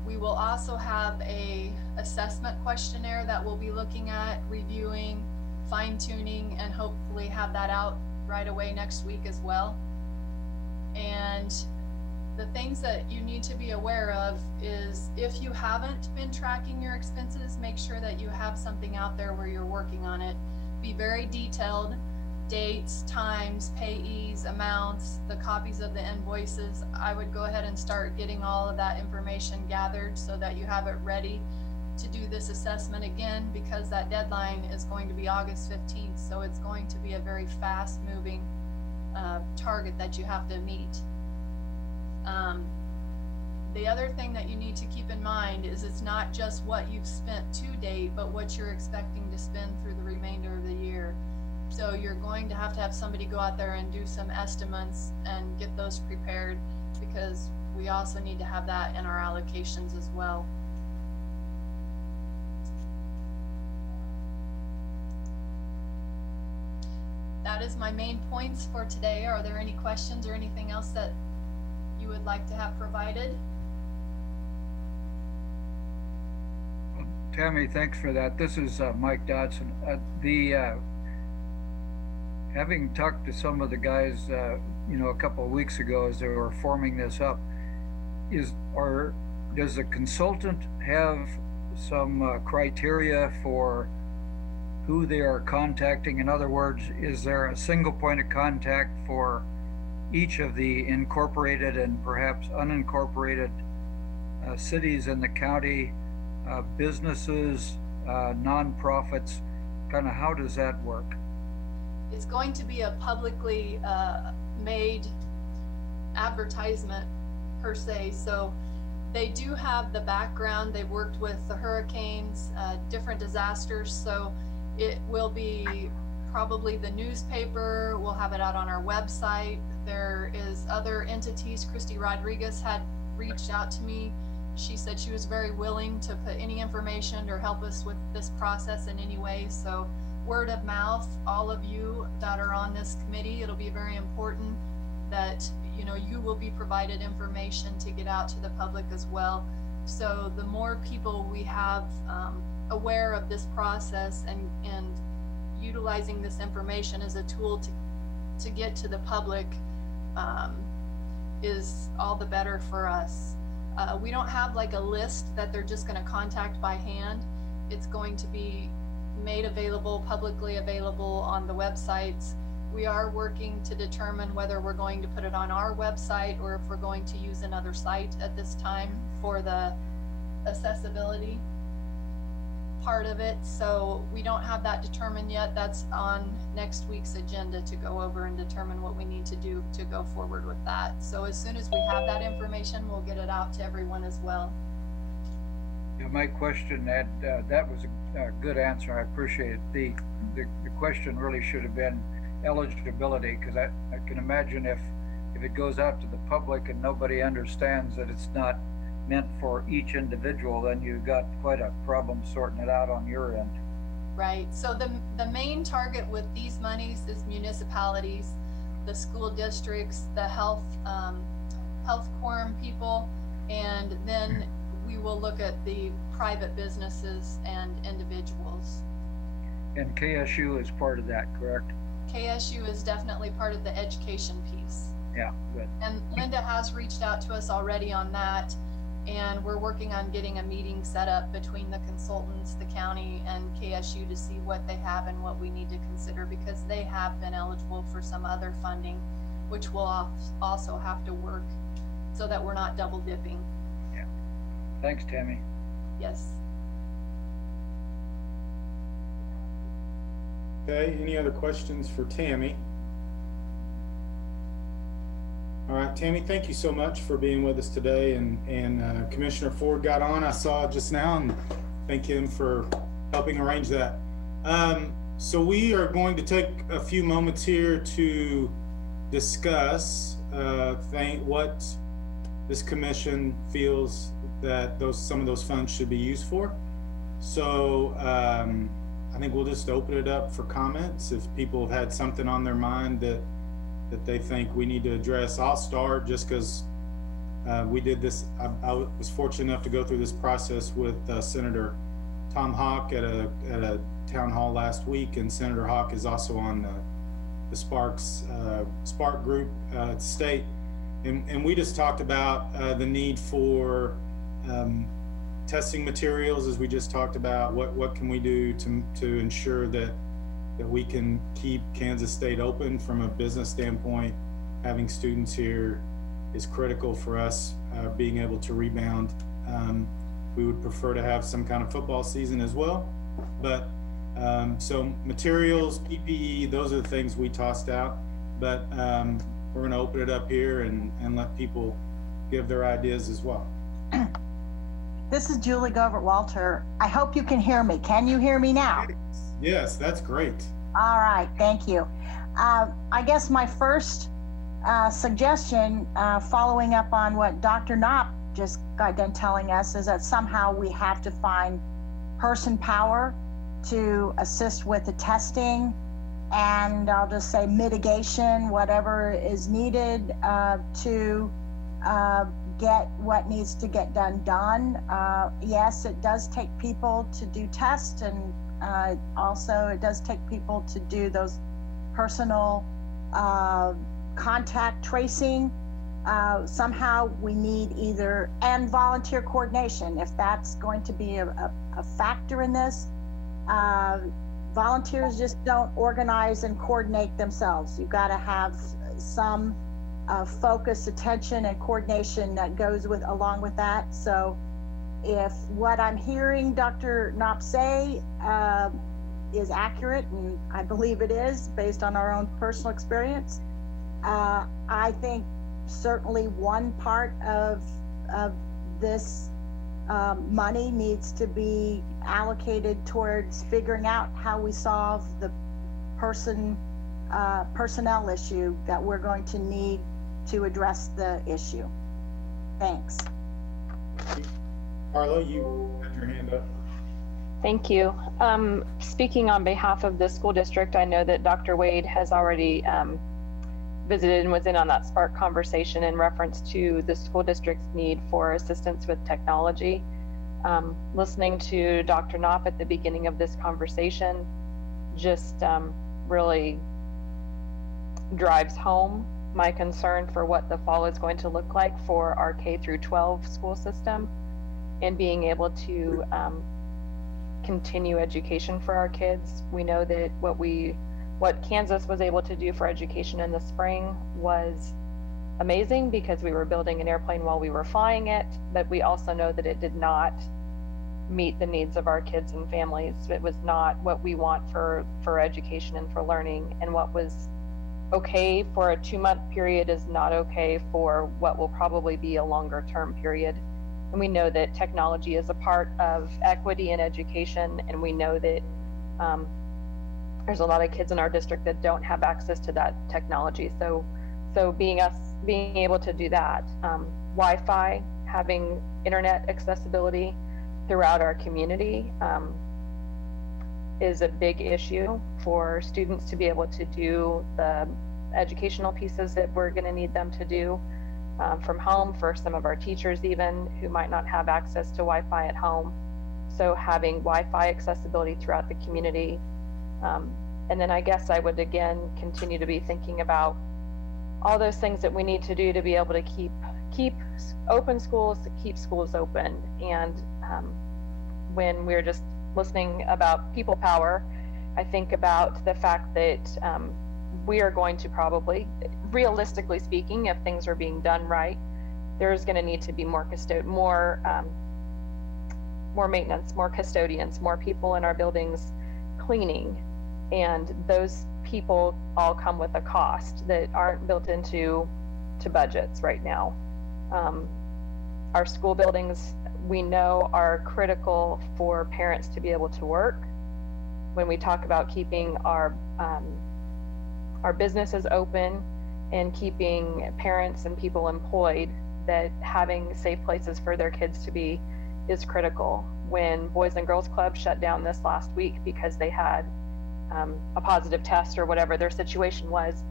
We will also have a assessment questionnaire that we'll be looking at, reviewing, fine-tuning, and hopefully have that out right away next week as well. And the things that you need to be aware of is, if you haven't been tracking your expenses, make sure that you have something out there where you're working on it. Be very detailed. Dates, times, payees, amounts, the copies of the invoices. I would go ahead and start getting all of that information gathered so that you have it ready to do this assessment again, because that deadline is going to be August 15th. So it's going to be a very fast moving target that you have to meet. The other thing that you need to keep in mind is it's not just what you've spent to date, but what you're expecting to spend through the remainder of the year. So you're going to have somebody go out there and do some estimates and get those prepared, because we also need to have that in our allocations as well. That is my main points for today. Are there any questions or anything else that you would like to have provided? Tammy, thanks for that. This is Mike Dodson. Having talked to some of the guys, a couple of weeks ago as they were forming this up, does the consultant have some criteria for who they are contacting? In other words, is there a single point of contact for each of the incorporated and perhaps unincorporated cities in the county, businesses, nonprofits? Kind of how does that work? It's going to be a publicly made advertisement per se. So they do have the background. They've worked with the hurricanes, different disasters. So it will be probably the newspaper. We'll have it out on our website. There is other entities. Christy Rodriguez had reached out to me. She said she was very willing to put any information or help us with this process in any way. So word of mouth, all of you that are on this committee, it'll be very important that you will be provided information to get out to the public as well. So the more people we have aware of this process and utilizing this information as a tool to get to the public is all the better for us. We don't have like a list that they're just going to contact by hand. It's going to be made available, publicly available on the websites. We are working to determine whether we're going to put it on our website or if we're going to use another site at this time for the accessibility part of it. So we don't have that determined yet. That's on next week's agenda to go over and determine what we need to do to go forward with that. So as soon as we have that information, we'll get it out to everyone as well. Yeah, my question, that was a good answer. I appreciate it. The question really should have been eligibility, because I can imagine if if it goes out to the public and nobody understands that it's not meant for each individual, then you've got quite a problem sorting it out on your end. Right. So the main target with these monies is municipalities, the school districts, the health quorum people, and then we will look at the private businesses and individuals. And KSU is part of that, correct? KSU is definitely part of the education piece. Yeah, good. And Linda has reached out to us already on that, and we're working on getting a meeting set up between the consultants, the county, and KSU to see what they have and what we need to consider, because they have been eligible for some other funding, which we'll also have to work so that we're not double dipping. Yeah. Thanks, Tammy. Yes. Okay, any other questions for Tammy? All right, Tammy, thank you so much for being with us today, and Commissioner Ford got on, I saw just now, and thank him for helping arrange that. So we are going to take a few moments here to discuss what this commission feels that some of those funds should be used for. So I think we'll just open it up for comments. If people have had something on their mind that they think we need to address. I'll start just because we did this. I was fortunate enough to go through this process with Senator Tom Hawk at a town hall last week, and Senator Hawk is also on the Spark group at the state, and we just talked about the need for testing materials, as we just talked about. What can we do to ensure that we can keep Kansas State open from a business standpoint? Having students here is critical for us being able to rebound. We would prefer to have some kind of football season as well, but so materials, PPE, those are the things we tossed out, but we're going to open it up here and let people give their ideas as well. This is Julie Govert-Walter. I hope you can hear me. Can you hear me now? Yes, that's great. All right, thank you. I guess my first suggestion, following up on what Dr. Knopp just got done telling us, is that somehow we have to find person power to assist with the testing, and I'll just say mitigation, whatever is needed to get what needs to get done. Yes, it does take people to do tests, and also it does take people to do those personal contact tracing. Somehow we need and volunteer coordination. If that's going to be a factor in this, volunteers just don't organize and coordinate themselves. You've got to have some focus, attention, and coordination that goes along with that. So if what I'm hearing Dr. Knopp say is accurate, and I believe it is based on our own personal experience, I think certainly one part of this money needs to be allocated towards figuring out how we solve the personnel issue that we're going to need to address the issue. Thanks. Carla, you had your hand up. Thank you. Speaking on behalf of the school district, I know that Dr. Wade has already visited and was in on that Spark conversation in reference to the school district's need for assistance with technology. Listening to Dr. Knopp at the beginning of this conversation just really drives home my concern for what the fall is going to look like for our K through 12 school system, and being able to continue education for our kids. We know that what Kansas was able to do for education in the spring was amazing because we were building an airplane while we were flying it, but we also know that it did not meet the needs of our kids and families. It was not what we want for education and for learning, and what was okay for a 2-month period is not okay for what will probably be a longer term period. And we know that technology is a part of equity in education, and we know that there's a lot of kids in our district that don't have access to that technology. So So being able to do that, Wi-Fi, having internet accessibility throughout our community is a big issue for students to be able to do the educational pieces that we're going to need them to do from home, for some of our teachers even who might not have access to Wi-Fi at home. So having Wi-Fi accessibility throughout the community. And then I guess I would again continue to be thinking about all those things that we need to do to be able to keep open schools, to keep schools open. And when we're just listening about people power, I think about the fact that we are going to probably, realistically speaking, if things are being done right, there's going to need to be more maintenance, more custodians, more people in our buildings cleaning. And those people all come with a cost that aren't built into budgets right now. Our school buildings, we know, are critical for parents to be able to work. When we talk about keeping our businesses open and keeping parents and people employed, that having safe places for their kids to be is critical. When Boys and Girls Club shut down this last week because they had a positive test or whatever their situation was,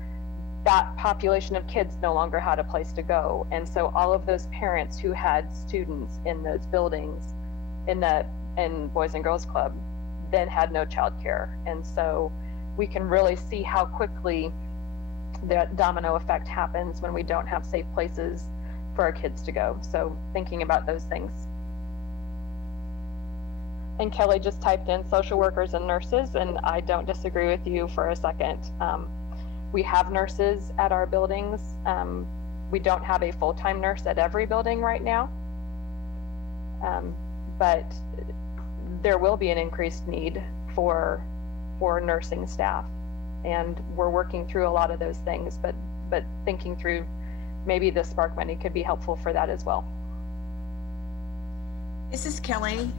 that population of kids no longer had a place to go. And so all of those parents who had students in those buildings in Boys and Girls Club then had no childcare. And so we can really see how quickly that domino effect happens when we don't have safe places for our kids to go. So thinking about those things. And Kelly just typed in social workers and nurses, and I don't disagree with you for a second. We have nurses at our buildings. We don't have a full-time nurse at every building right now, but there will be an increased need for nursing staff, and we're working through a lot of those things, but thinking through maybe the spark money could be helpful for that as well. This is Kelly.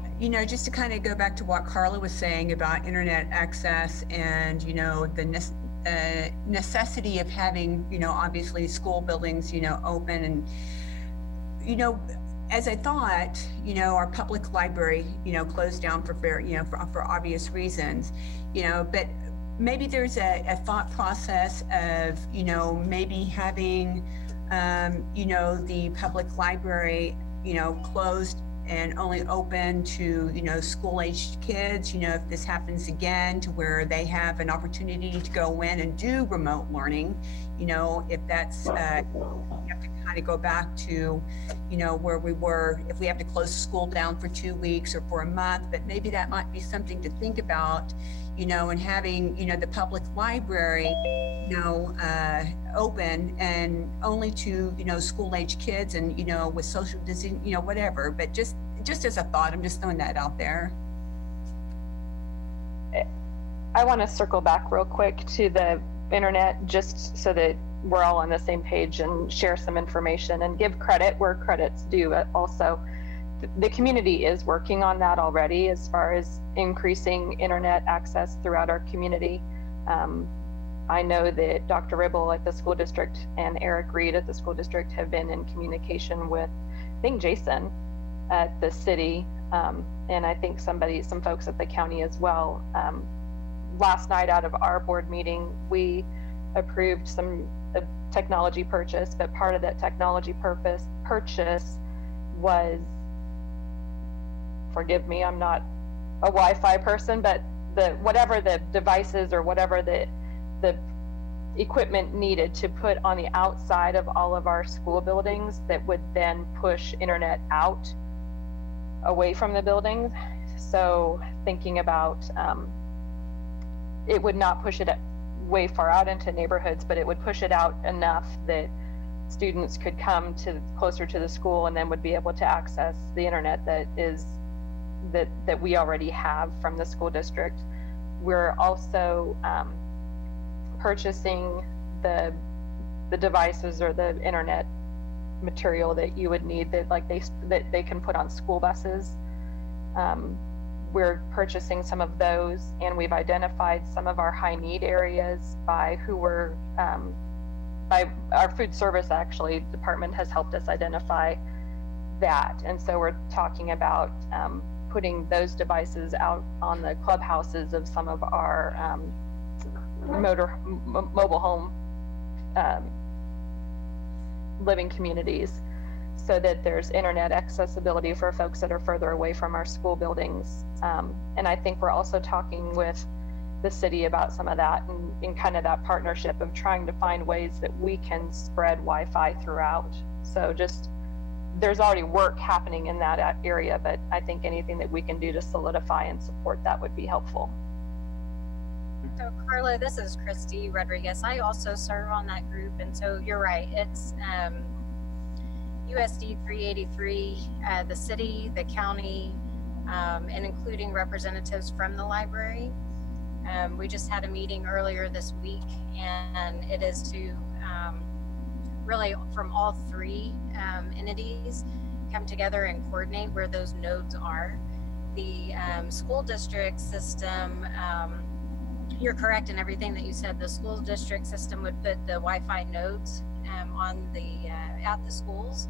Just to kind of go back to what Carla was saying about internet access and, the necessity of having, obviously school buildings, open. And, as I thought, our public library, closed down for obvious reasons, but maybe there's a thought process of, maybe having, the public library, closed and only open to, school-aged kids, if this happens again, to where they have an opportunity to go in and do remote learning, if that's, you have to kind of go back to, where we were, if we have to close school down for 2 weeks or for a month, but maybe that might be something to think about, and having, the public library, open and only to, school-age kids and, with social distancing, whatever, but just as a thought, I'm just throwing that out there. I want to circle back real quick to the internet, just so that we're all on the same page, and share some information and give credit where credit's due. Also, the community is working on that already as far as increasing internet access throughout our community. I know that Dr. Ribble at the school district and Eric Reed at the school district have been in communication with, I think, Jason at the city, and I think some folks at the county as well. Last night out of our board meeting, we approved a technology purchase, but part of that technology purchase was, forgive me, I'm not a Wi-Fi person, but whatever the devices or whatever the equipment needed to put on the outside of all of our school buildings that would then push internet out away from the buildings. So thinking about, it would not push it way far out into neighborhoods, but it would push it out enough that students could come closer to the school and then would be able to access the internet that we already have from the school district. We're also purchasing the devices or the internet material that you would need that they can put on school buses. We're purchasing some of those, and we've identified some of our high need areas by who we're by our food service actually department has helped us identify that. And so we're talking about putting those devices out on the clubhouses of some of our mobile home living communities, so that there's internet accessibility for folks that are further away from our school buildings. And I think we're also talking with the city about some of that, and in kind of that partnership of trying to find ways that we can spread Wi-Fi throughout. So just, there's already work happening in that area, but I think anything that we can do to solidify and support that would be helpful. So Carla, this is Christy Rodriguez. I also serve on that group, and so you're right. It's USD 383, the city, the county, and including representatives from the library. We just had a meeting earlier this week, and it is to really from all three entities come together and coordinate where those nodes are. The school district system, you're correct in everything that you said. The school district system would put the Wi-Fi nodes on the at the schools.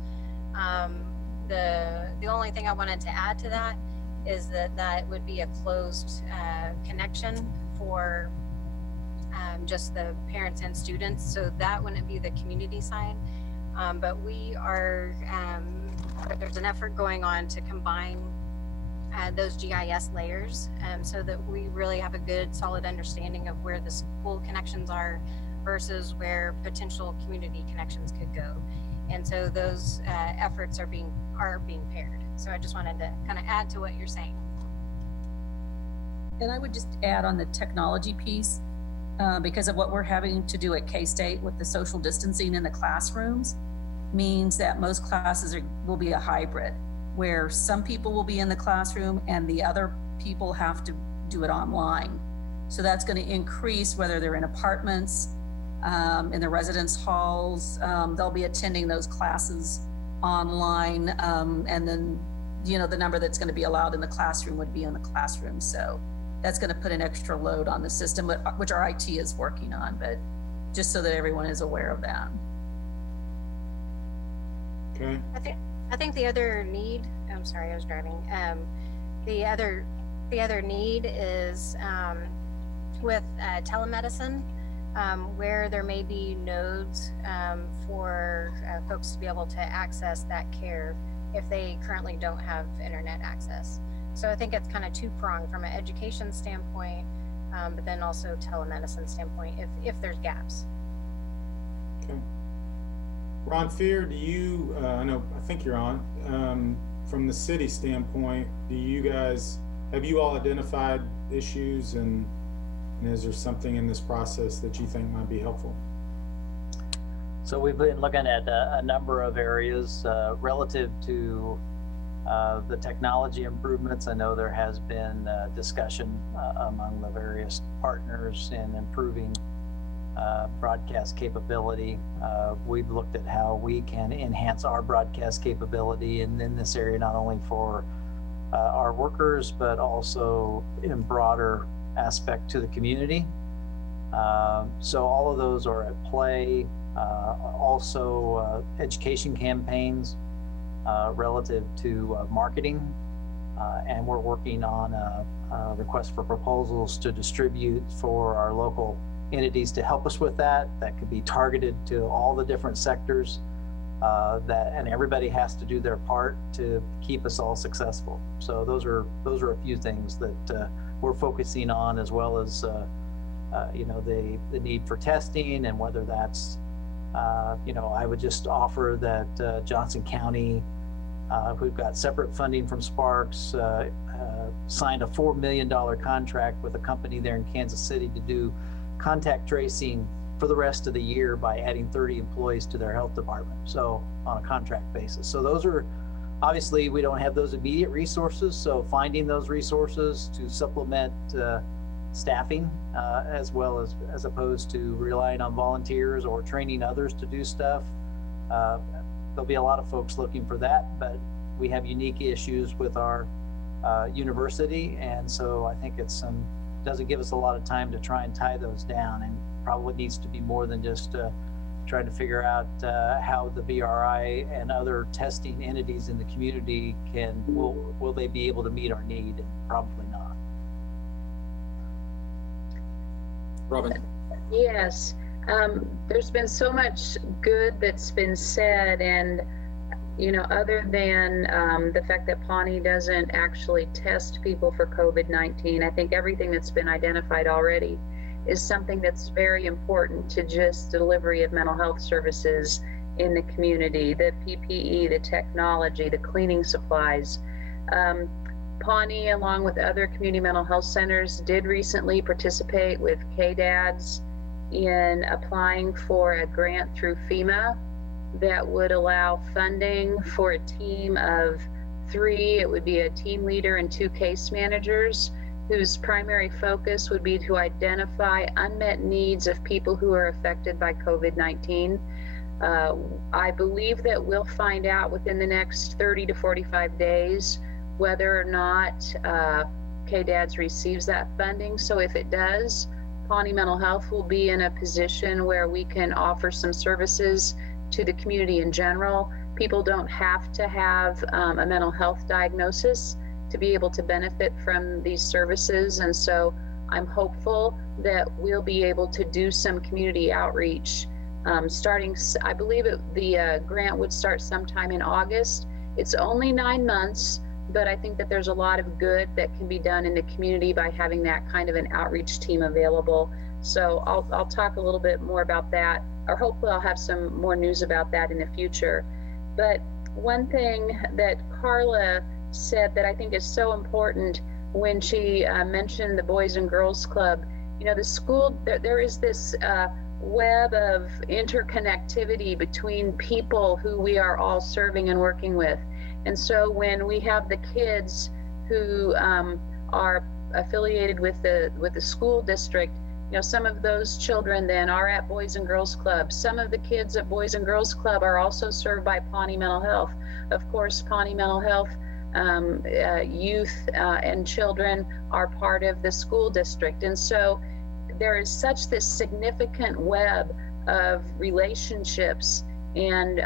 The only thing I wanted to add to that is that would be a closed connection for just the parents and students. So that wouldn't be the community side. But we are, there's an effort going on to combine those GIS layers so that we really have a good solid understanding of where the school connections are versus where potential community connections could go. And so those efforts are being paired. So I just wanted to kind of add to what you're saying. And I would just add on the technology piece, because of what we're having to do at K-State with the social distancing in the classrooms, means that most classes will be a hybrid, where some people will be in the classroom and the other people have to do it online. So that's going to increase whether they're in apartments, in the residence halls, they'll be attending those classes online, and then, you know, the number that's going to be allowed in the classroom would be in the classroom. So that's going to put an extra load on the system, which our IT is working on, but just so that everyone is aware of that. Okay. I think the other need, I'm sorry, I was driving. The other need is with telemedicine, where there may be nodes for folks to be able to access that care if they currently don't have internet access. So I think it's kind of two-pronged from an education standpoint, but then also telemedicine standpoint if there's gaps. Okay. Ron Fear, do you, I think you're on, from the city standpoint, have you all identified issues and is there something in this process that you think might be helpful? So we've been looking at a number of areas relative to the technology improvements. I know there has been discussion among the various partners in improving broadcast capability. We've looked at how we can enhance our broadcast capability and in this area, not only for our workers, but also in broader aspect to the community. So all of those are at play. Also education campaigns relative to marketing. And we're working on a request for proposals to distribute for our local entities to help us with that. That could be targeted to all the different sectors and everybody has to do their part to keep us all successful. So those are a few things that we're focusing on, as well as the need for testing and whether that's I would just offer that Johnson County, we've got separate funding from Sparks, signed a $4 million contract with a company there in Kansas City to do contact tracing for the rest of the year by adding 30 employees to their health department, so on a contract basis. So those are, obviously we don't have those immediate resources, so finding those resources to supplement staffing as well as opposed to relying on volunteers or training others to do stuff. There'll be a lot of folks looking for that, but we have unique issues with our university, and so I think doesn't give us a lot of time to try and tie those down, and probably needs to be more than just trying to figure out how the BRI and other testing entities in the community will they be able to meet our need? And probably not. Robin. Yes, there's been so much good that's been said, and other than the fact that Pawnee doesn't actually test people for COVID-19, I think everything that's been identified already is something that's very important to just delivery of mental health services in the community, the PPE, the technology, the cleaning supplies. Pawnee, along with other community mental health centers, did recently participate with KDADS in applying for a grant through FEMA that would allow funding for a team of 3. It would be a team leader and 2 case managers whose primary focus would be to identify unmet needs of people who are affected by COVID-19. I believe that we'll find out within the next 30 to 45 days whether or not KDADS receives that funding. So if it does, Pawnee Mental Health will be in a position where we can offer some services to the community in general. People don't have to have a mental health diagnosis to be able to benefit from these services. And so I'm hopeful that we'll be able to do some community outreach starting, I believe the grant would start sometime in August. It's only 9 months, but I think that there's a lot of good that can be done in the community by having that kind of an outreach team available. So I'll talk a little bit more about that, or hopefully I'll have some more news about that in the future. But one thing that Carla said that I think is so important when she mentioned the Boys and Girls Club, the school, there is this web of interconnectivity between people who we are all serving and working with. And so when we have the kids who are affiliated with the school district, some of those children then are at Boys and Girls Club. Some of the kids at Boys and Girls Club are also served by Pawnee Mental Health. Of course, Pawnee Mental Health youth and children are part of the school district. And so there is such this significant web of relationships, and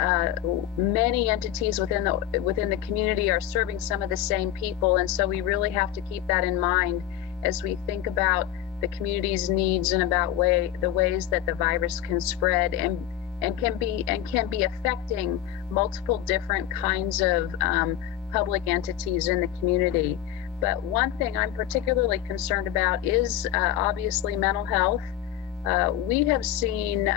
many entities within the community are serving some of the same people. And so we really have to keep that in mind as we think about the community's needs and about the ways that the virus can spread and can be affecting multiple different kinds of public entities in the community. But one thing I'm particularly concerned about is obviously mental health. We have seen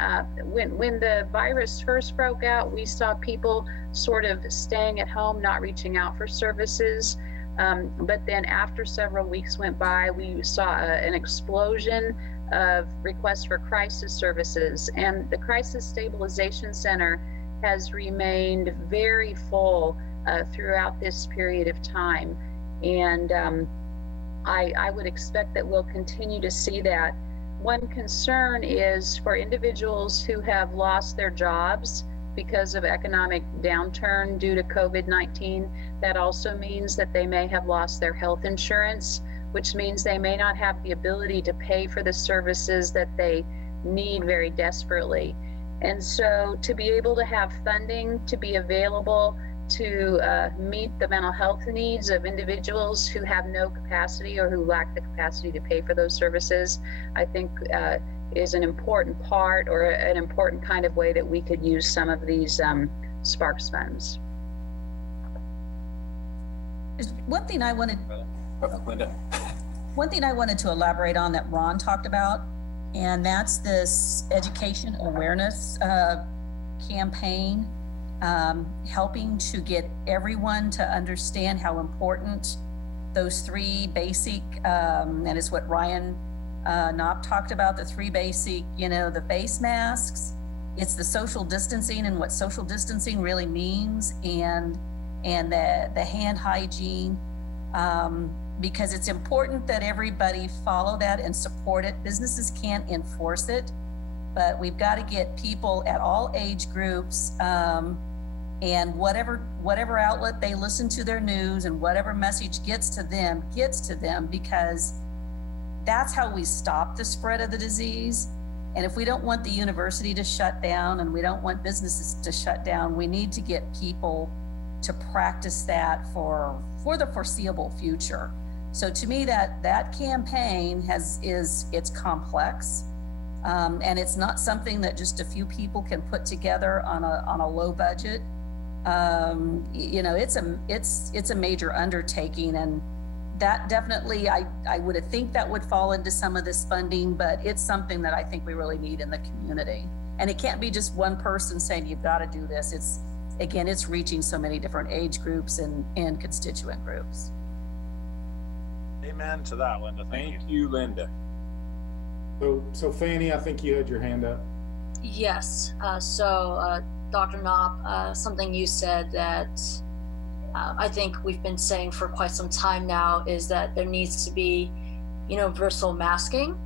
when the virus first broke out, we saw people sort of staying at home, not reaching out for services. But then after several weeks went by, we saw an explosion of requests for crisis services. And the Crisis Stabilization Center has remained very full throughout this period of time. And I would expect that we'll continue to see that. One concern is for individuals who have lost their jobs because of economic downturn due to COVID-19. That also means that they may have lost their health insurance, which means they may not have the ability to pay for the services that they need very desperately. And so to be able to have funding to be available to meet the mental health needs of individuals who have no capacity or who lack the capacity to pay for those services, I think is an important part, or an important kind of way that we could use some of these Sparks funds. One thing I wanted to elaborate on that Ron talked about, and that's this education awareness campaign, helping to get everyone to understand how important those 3 basic, and it's what Ryan Knopp talked about, the 3 basic, the face masks, it's the social distancing and what social distancing really means, and the hand hygiene, because it's important that everybody follow that and support it. Businesses can't enforce it, but we've got to get people at all age groups, and whatever outlet they listen to their news, and whatever message gets to them, because that's how we stop the spread of the disease. And if we don't want the university to shut down and we don't want businesses to shut down, we need to get people to practice that for the foreseeable future. So to me, that campaign it's complex, and it's not something that just a few people can put together on a low budget. You know, it's a major undertaking, and that definitely I would think that would fall into some of this funding, but it's something that I think we really need in the community. And it can't be just one person saying you've got to do this. It's reaching so many different age groups and constituent groups. Amen to that, Linda. Thank you, Linda. So Fanny, I think you had your hand up. Yes. Dr. Knopp, something you said that I think we've been saying for quite some time now is that there needs to be universal masking.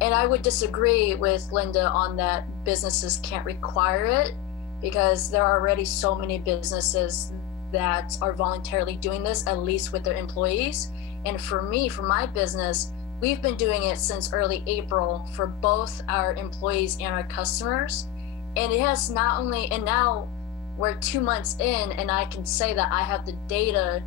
And I would disagree with Linda on that businesses can't require it, because there are already so many businesses that are voluntarily doing this, at least with their employees. And for me, for my business, we've been doing it since early April for both our employees and our customers. And it has not only, and now we're 2 months in, and I can say that I have the data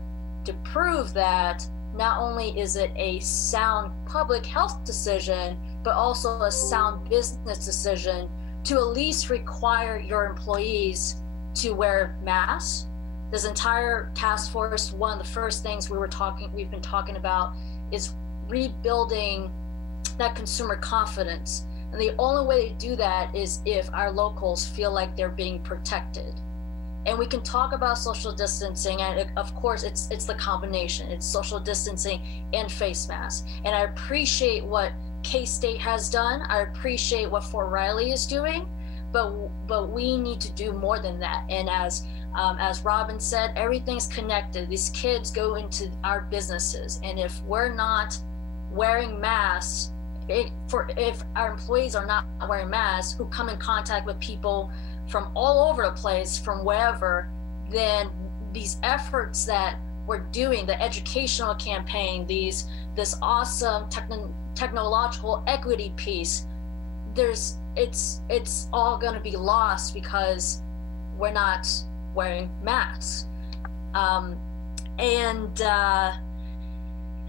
to prove that not only is it a sound public health decision, but also a sound business decision to at least require your employees to wear masks. This entire task force, one of the first things we've been talking about is rebuilding that consumer confidence. And the only way to do that is if our locals feel like they're being protected. And we can talk about social distancing, and of course it's the combination. It's social distancing and face masks. And I appreciate what K-State has done. I appreciate what Fort Riley is doing, but we need to do more than that. And as Robin said, everything's connected. These kids go into our businesses, and if we're not wearing masks, if our employees are not wearing masks, who come in contact with people from all over the place, from wherever, then these efforts that we're doing, the educational campaign, this awesome technological equity piece, it's all going to be lost because we're not wearing masks. And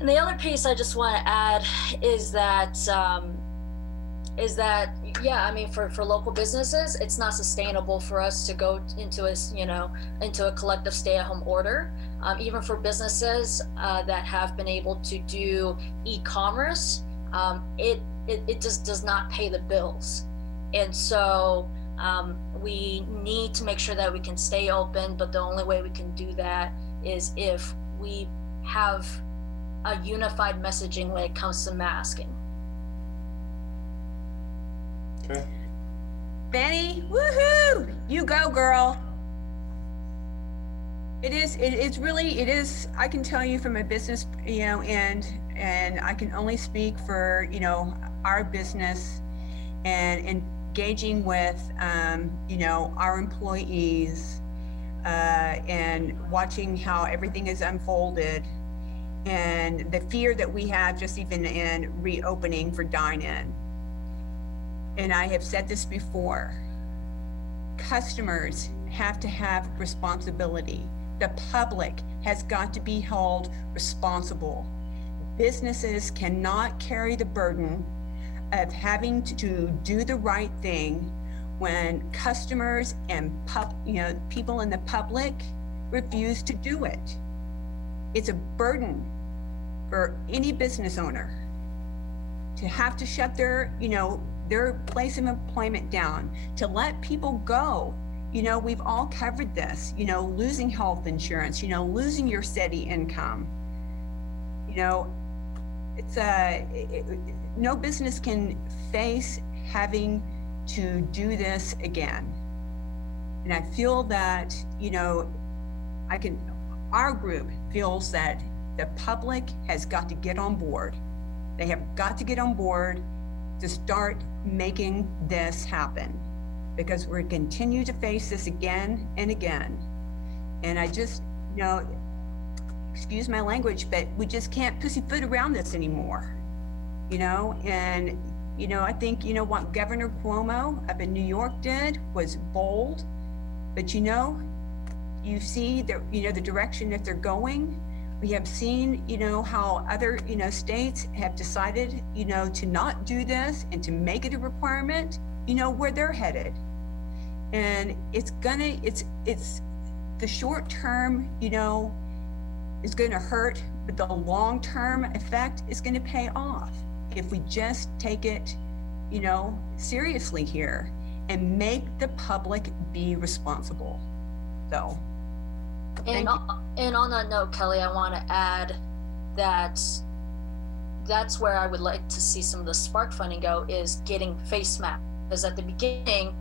the other piece I just want to add is that yeah, I mean, for local businesses, it's not sustainable for us to go into a collective stay-at-home order. Even for businesses that have been able to do e-commerce, it just does not pay the bills. And so we need to make sure that we can stay open, but the only way we can do that is if we have a unified messaging when it comes to masking. Okay. Benny, woohoo! You go, girl. It is, I can tell you from a business, and I can only speak for, our business and engaging with, our employees, and watching how everything is unfolded, and the fear that we have just even in reopening for dine-in. And I have said this before, customers have to have responsibility. The public has got to be held responsible. Businesses cannot carry the burden of having to do the right thing when customers and people in the public refuse to do it. It's a burden for any business owner to have to shut their place of employment down, to let people go. We've all covered this, losing health insurance, losing your steady income. It's no business can face having to do this again. And I feel that, our group feels that the public has got to get on board. They have got to get on board to start making this happen, because we're going to continue to face this again and again. And I just, excuse my language, but we just can't pussyfoot around this anymore, and, I think, what Governor Cuomo up in New York did was bold, but you see the direction that they're going. We have seen, how other, states have decided, to not do this and to make it a requirement, where they're headed. And it's the short term, is going to hurt, but the long term effect is going to pay off if we just take it, seriously here and make the public be responsible. So. And on that note, Kelly, I want to add that that's where I would like to see some of the spark funding go, is getting face masks. Because at the beginning,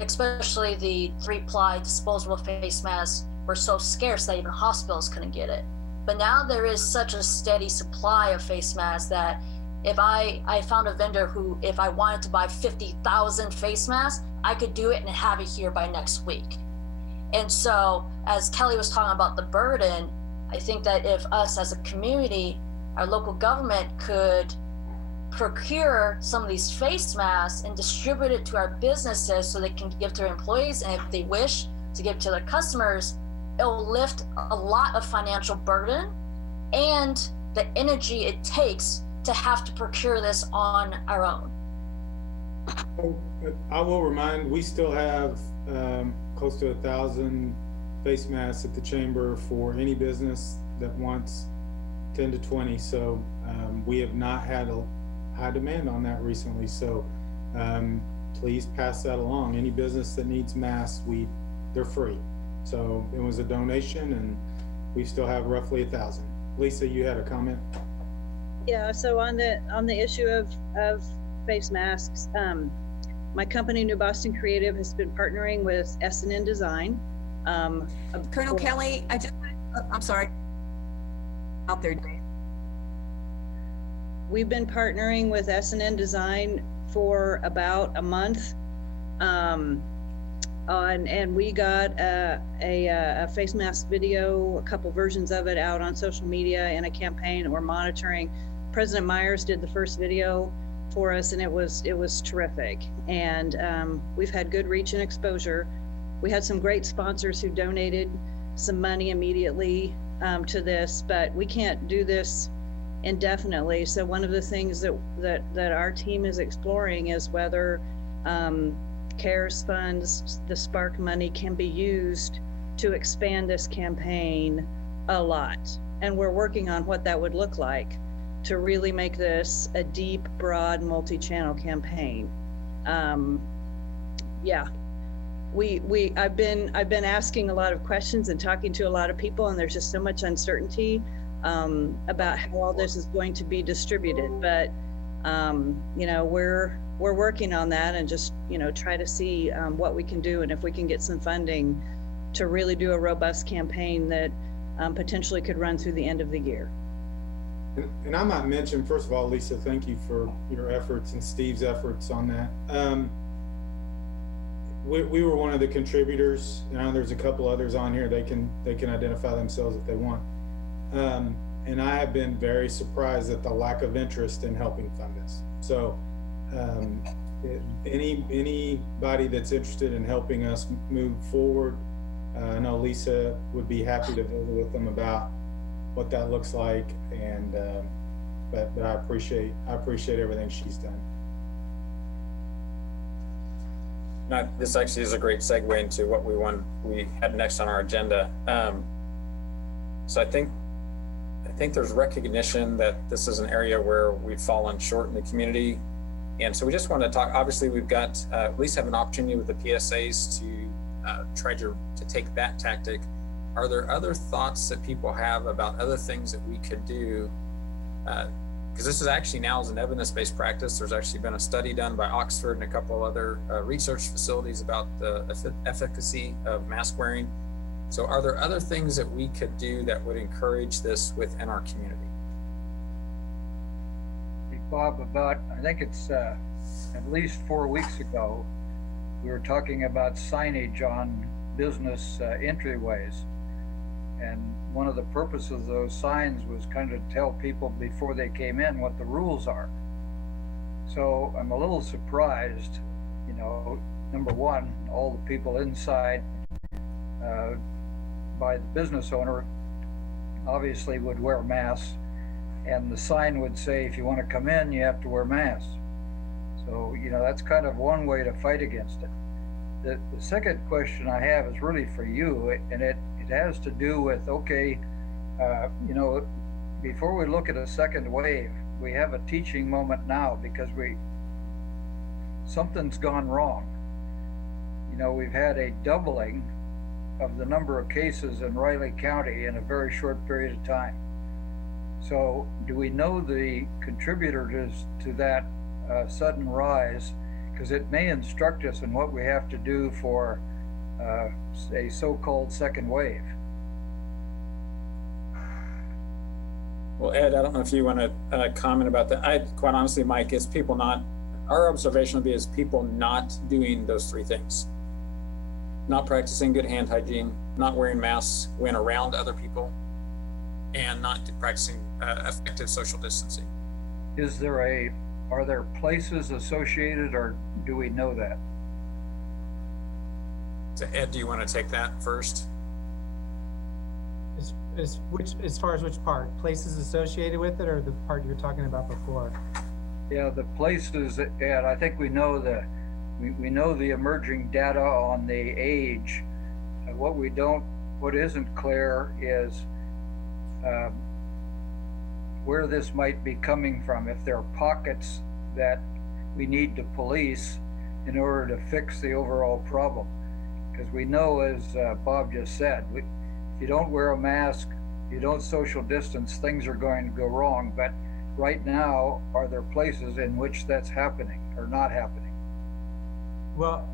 especially the 3-ply disposable face masks were so scarce that even hospitals couldn't get it. But now there is such a steady supply of face masks that if I found a vendor who, if I wanted to buy 50,000 face masks, I could do it and have it here by next week. And so, as Kelly was talking about the burden, I think that if us as a community, our local government could procure some of these face masks and distribute it to our businesses so they can give to their employees, and if they wish to give to their customers, it will lift a lot of financial burden and the energy it takes to have to procure this on our own. I will remind, we still have close to 1,000 face masks at the chamber for any business that wants 10 to 20. So we have not had a high demand on that recently. So please pass that along. Any business that needs masks, they're free. So it was a donation, and we still have roughly 1,000. Lisa, you had a comment? Yeah. So on the issue of face masks, my company, New Boston Creative, has been partnering with S&N Design. Colonel Kelly, I'm sorry. Out there, Dave. We've been partnering with S&N Design for about a month. And we got a face mask video, a couple versions of it out on social media, and a campaign that we're monitoring. President Myers did the first video for us, and it was terrific. And we've had good reach and exposure. We had some great sponsors who donated some money immediately to this, but we can't do this indefinitely. So one of the things that our team is exploring is whether CARES funds, the Spark money, can be used to expand this campaign a lot. And we're working on what that would look like to really make this a deep, broad, multi-channel campaign. Yeah, I've been asking a lot of questions and talking to a lot of people, and there's just so much uncertainty about how all this is going to be distributed. But we're working on that, and just try to see what we can do, and if we can get some funding to really do a robust campaign that potentially could run through the end of the year. And I might mention, first of all, Lisa, thank you for your efforts and Steve's efforts on that. We were one of the contributors. There's a couple others on here. They can identify themselves if they want. And I have been very surprised at the lack of interest in helping fund this. So anybody that's interested in helping us move forward, I know Lisa would be happy to visit with them about what that looks like. And but I appreciate everything she's done. Now, this actually is a great segue into what we had next on our agenda. So I think there's recognition that this is an area where we've fallen short in the community. And so we just want to talk, obviously we've got, at least have an opportunity with the PSAs to try to take that tactic. Are there other thoughts that people have about other things that we could do? Because this is actually now is an evidence-based practice. There's actually been a study done by Oxford and a couple other research facilities about the efficacy of mask wearing. So are there other things that we could do that would encourage this within our community? Bob, I think it's at least 4 weeks ago, we were talking about signage on business entryways. And one of the purposes of those signs was kind of tell people before they came in what the rules are. So I'm a little surprised, you know, number one, all the people inside by the business owner obviously would wear masks, and the sign would say, if you want to come in, you have to wear masks. So, you know, that's kind of one way to fight against it. The second question I have is really for you, and it has to do with, okay, you know, before we look at a second wave, we have a teaching moment now because something's gone wrong. You know, we've had a doubling of the number of cases in Riley County in a very short period of time. So do we know the contributors to that sudden rise? Because it may instruct us in what we have to do for a so-called second wave. Well, Ed, I don't know if you want to comment about that. Quite honestly, Mike, it's people not, our observation would be is people not doing those three things. Not practicing good hand hygiene, not wearing masks when around other people, and not practicing effective social distancing. Are there places associated, or do we know that? So Ed, do you want to take that first? As far as which part? Places associated with it, or the part you were talking about before? Yeah, the places, Ed, I think we know we know the emerging data on the age. What isn't clear is where this might be coming from. If there are pockets that we need to police in order to fix the overall problem. Because we know, as Bob just said, if you don't wear a mask, you don't social distance, things are going to go wrong. But right now, are there places in which that's happening or not happening? Well,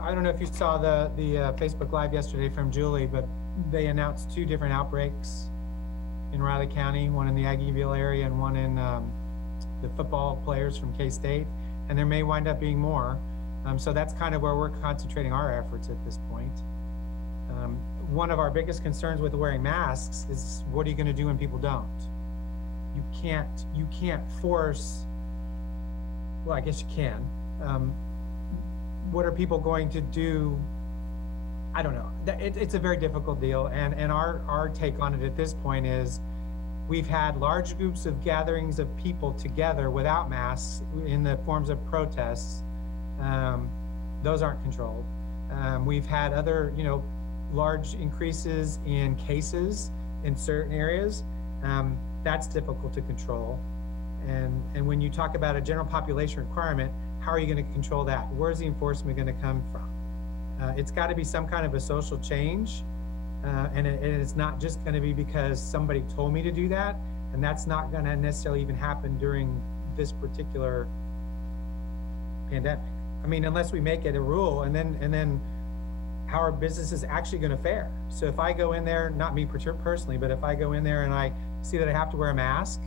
I don't know if you saw the Facebook Live yesterday from Julie, but they announced 2 different outbreaks in Riley County, one in the Aggieville area and one in the football players from K-State, and there may wind up being more. So that's kind of where we're concentrating our efforts at this point. One of our biggest concerns with wearing masks is, what are you going to do when people don't? You can't force, well, I guess you can. What are people going to do? I don't know. It's a very difficult deal, and our take on it at this point is, we've had large groups of gatherings of people together without masks in the forms of protests. Those aren't controlled. We've had other, large increases in cases in certain areas. That's difficult to control. And when you talk about a general population requirement, how are you going to control that? Where's the enforcement going to come from? It's got to be some kind of a social change. And it's not just going to be because somebody told me to do that. And that's not going to necessarily even happen during this particular pandemic. I mean, unless we make it a rule, and then how are businesses actually going to fare? So if I go in there, not me personally, but if I go in there and I see that I have to wear a mask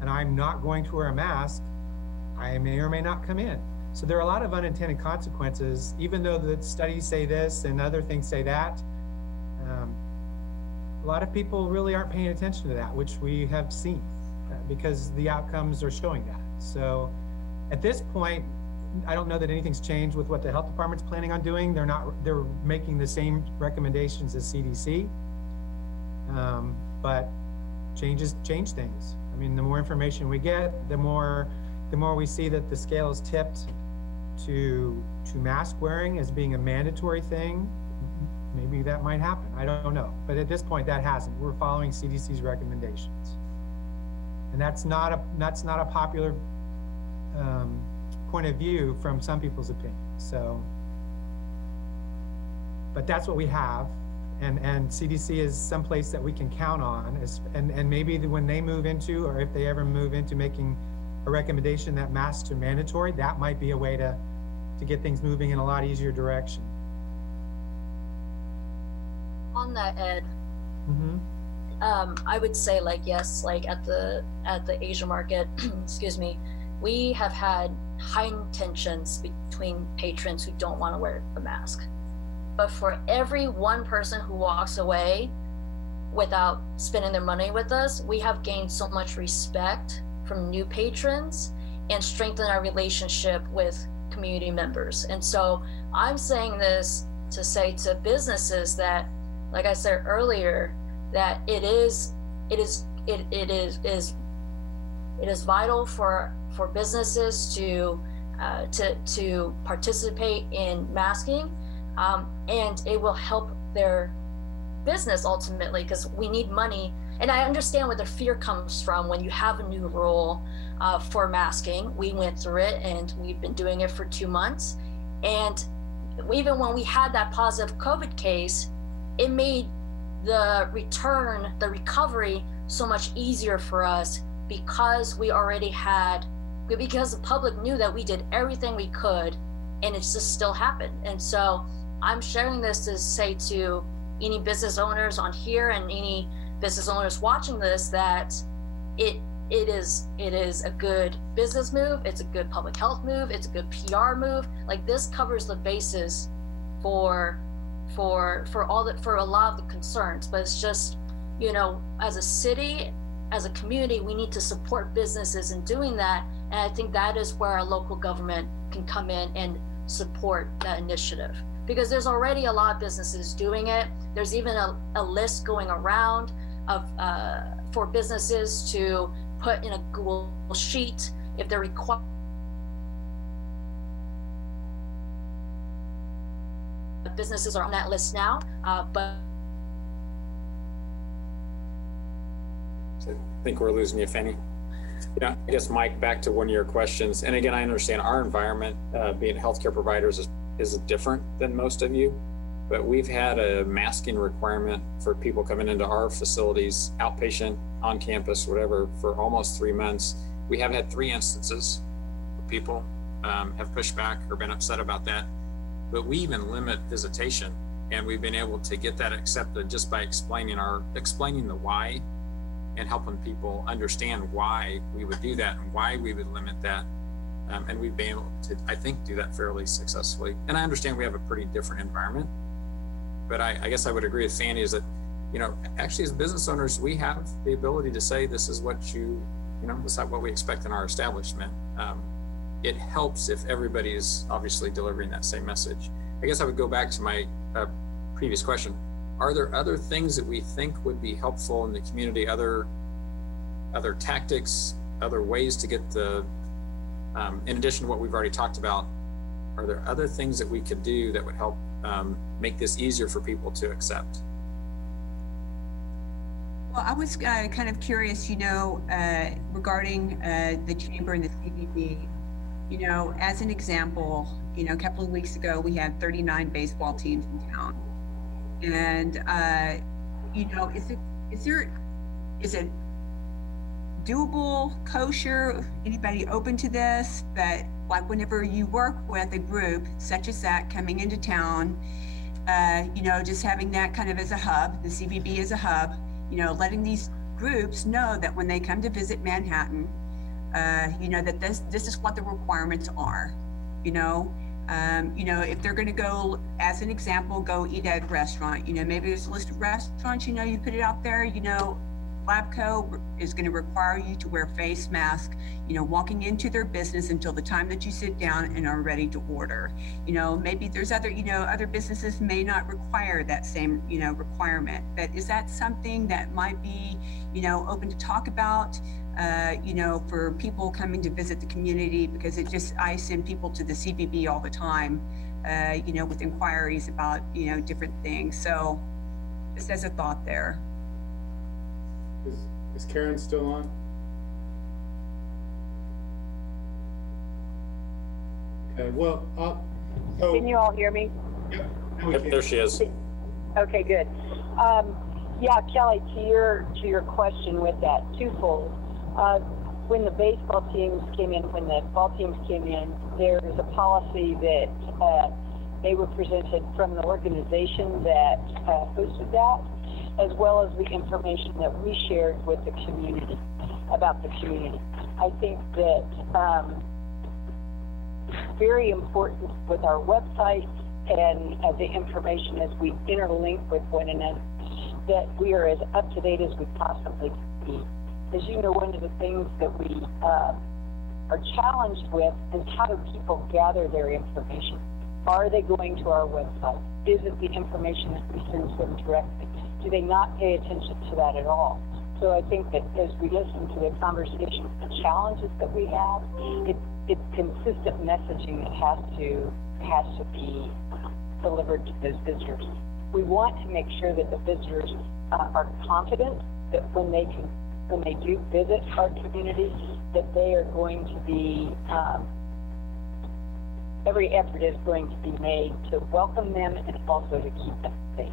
and I'm not going to wear a mask, I may or may not come in. So there are a lot of unintended consequences, even though the studies say this and other things say that. A lot of people really aren't paying attention to that, which we have seen because the outcomes are showing that. So at this point, I don't know that anything's changed with what the health department's planning on doing. They're making the same recommendations as CDC, but change things. I mean, the more information we get, the more we see that the scale is tipped to mask wearing as being a mandatory thing. Maybe that might happen. I don't know. But at this point, that hasn't. We're following CDC's recommendations, and that's not a popular point of view from some people's opinion. So, but that's what we have, and CDC is someplace that we can count on. And maybe when they move into, or if they ever move into making a recommendation that masks are mandatory, that might be a way to get things moving in a lot easier direction. On that, Ed, I would say, yes, at the Asia market, excuse me, we have had high tensions between patrons who don't want to wear the mask. But for every one person who walks away without spending their money with us, we have gained so much respect from new patrons, and strengthen our relationship with community members. And so I'm saying this to say to businesses that, like I said earlier, that it is vital for businesses to participate in masking, and it will help their business ultimately, because we need money. And I understand where the fear comes from when you have a new rule for masking. We went through it and we've been doing it for 2 months. And even when we had that positive COVID case, it made the recovery so much easier for us, because because the public knew that we did everything we could, and it just still happened. And so I'm sharing this to say to any business owners on here and any business owners watching this, that it is a good business move. It's a good public health move. It's a good PR move. Like, this covers the bases for a lot of the concerns. But it's just, as a city, as a community, we need to support businesses in doing that. And I think that is where our local government can come in and support that initiative, because there's already a lot of businesses doing it. There's even a list going around of for businesses to put in a Google sheet if they're required. Businesses are on that list now, but I think we're losing you, Fanny. Yeah, I guess, Mike, back to one of your questions. And again, I understand our environment, being healthcare providers, is different than most of you, but we've had a masking requirement for people coming into our facilities, outpatient, on campus, whatever, for almost 3 months. We have had 3 instances where people have pushed back or been upset about that, but we even limit visitation, and we've been able to get that accepted just by explaining the why, and helping people understand why we would do that and why we would limit that. And we've been able to, I think, do that fairly successfully. And I understand we have a pretty different environment, but I guess I would agree with Fanny is that, actually as business owners, we have the ability to say, this is what this is what we expect in our establishment. It helps if everybody is obviously delivering that same message. I guess I would go back to my previous question. Are there other things that we think would be helpful in the community, other tactics, other ways to get in addition to what we've already talked about, are there other things that we could do that would help make this easier for people to accept? Well, I was kind of curious, regarding the chamber and the CBB. As an example, a couple of weeks ago, we had 39 baseball teams in town. And, is it doable, kosher, anybody open to this? But like, whenever you work with a group such as that coming into town, just having that kind of as a hub, the CVB as a hub, letting these groups know that when they come to visit Manhattan, that this is what the requirements are. If they're going to go, as an example, go eat at a restaurant, maybe there's a list of restaurants, you put it out there, Labco is going to require you to wear face mask, walking into their business until the time that you sit down and are ready to order. Maybe there's other businesses may not require that same, requirement, but is that something that might be, open to talk about, for people coming to visit the community? Because I send people to the CVB all the time, with inquiries about, different things. So just as a thought there. Is Karen still on? Okay, well, so. Can you all hear me? Yep, there she is. Okay, good. Yeah, Kelly, to your question with that, twofold. When the baseball teams came in, when the ball teams came in, there was a policy that they were presented from the organization that hosted that, as well as the information that we shared with the community about the community. I think that it's very important with our website and the information as we interlink with one another, that we are as up to date as we possibly can be. As you know, one of the things that we are challenged with is how do people gather their information? Are they going to our website? Is it the information that we send to them directly? Do they not pay attention to that at all? So I think that as we listen to the conversation, the challenges that we have, it's consistent messaging that has to be delivered to those visitors. We want to make sure that the visitors are confident that when they do visit our community, that they are going to be every effort is going to be made to welcome them and also to keep them safe.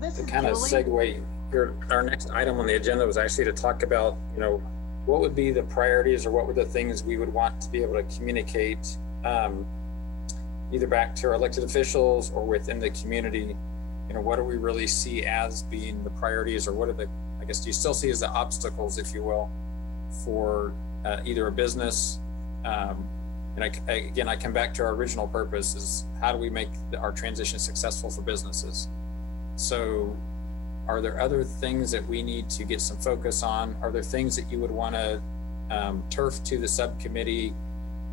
This To is kind of Julie. segue here, our next item on the agenda was actually to talk about, what would be the priorities or what were the things we would want to be able to communicate either back to our elected officials or within the community. What do we really see as being the priorities, or what are do you still see as the obstacles, if you will, for either a business? And I come back to our original purpose is how do we make our transition successful for businesses? So are there other things that we need to get some focus on? Are there things that you would want to turf to the subcommittee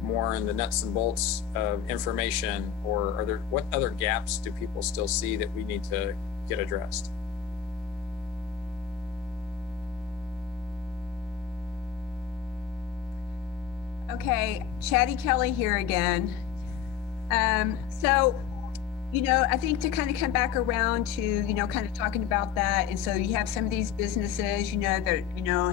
more in the nuts and bolts of information, or what other gaps do people still see that we need to get addressed? Okay, Chatty Kelly here again. So, I think to kind of come back around to, kind of talking about that. And so you have some of these businesses, that,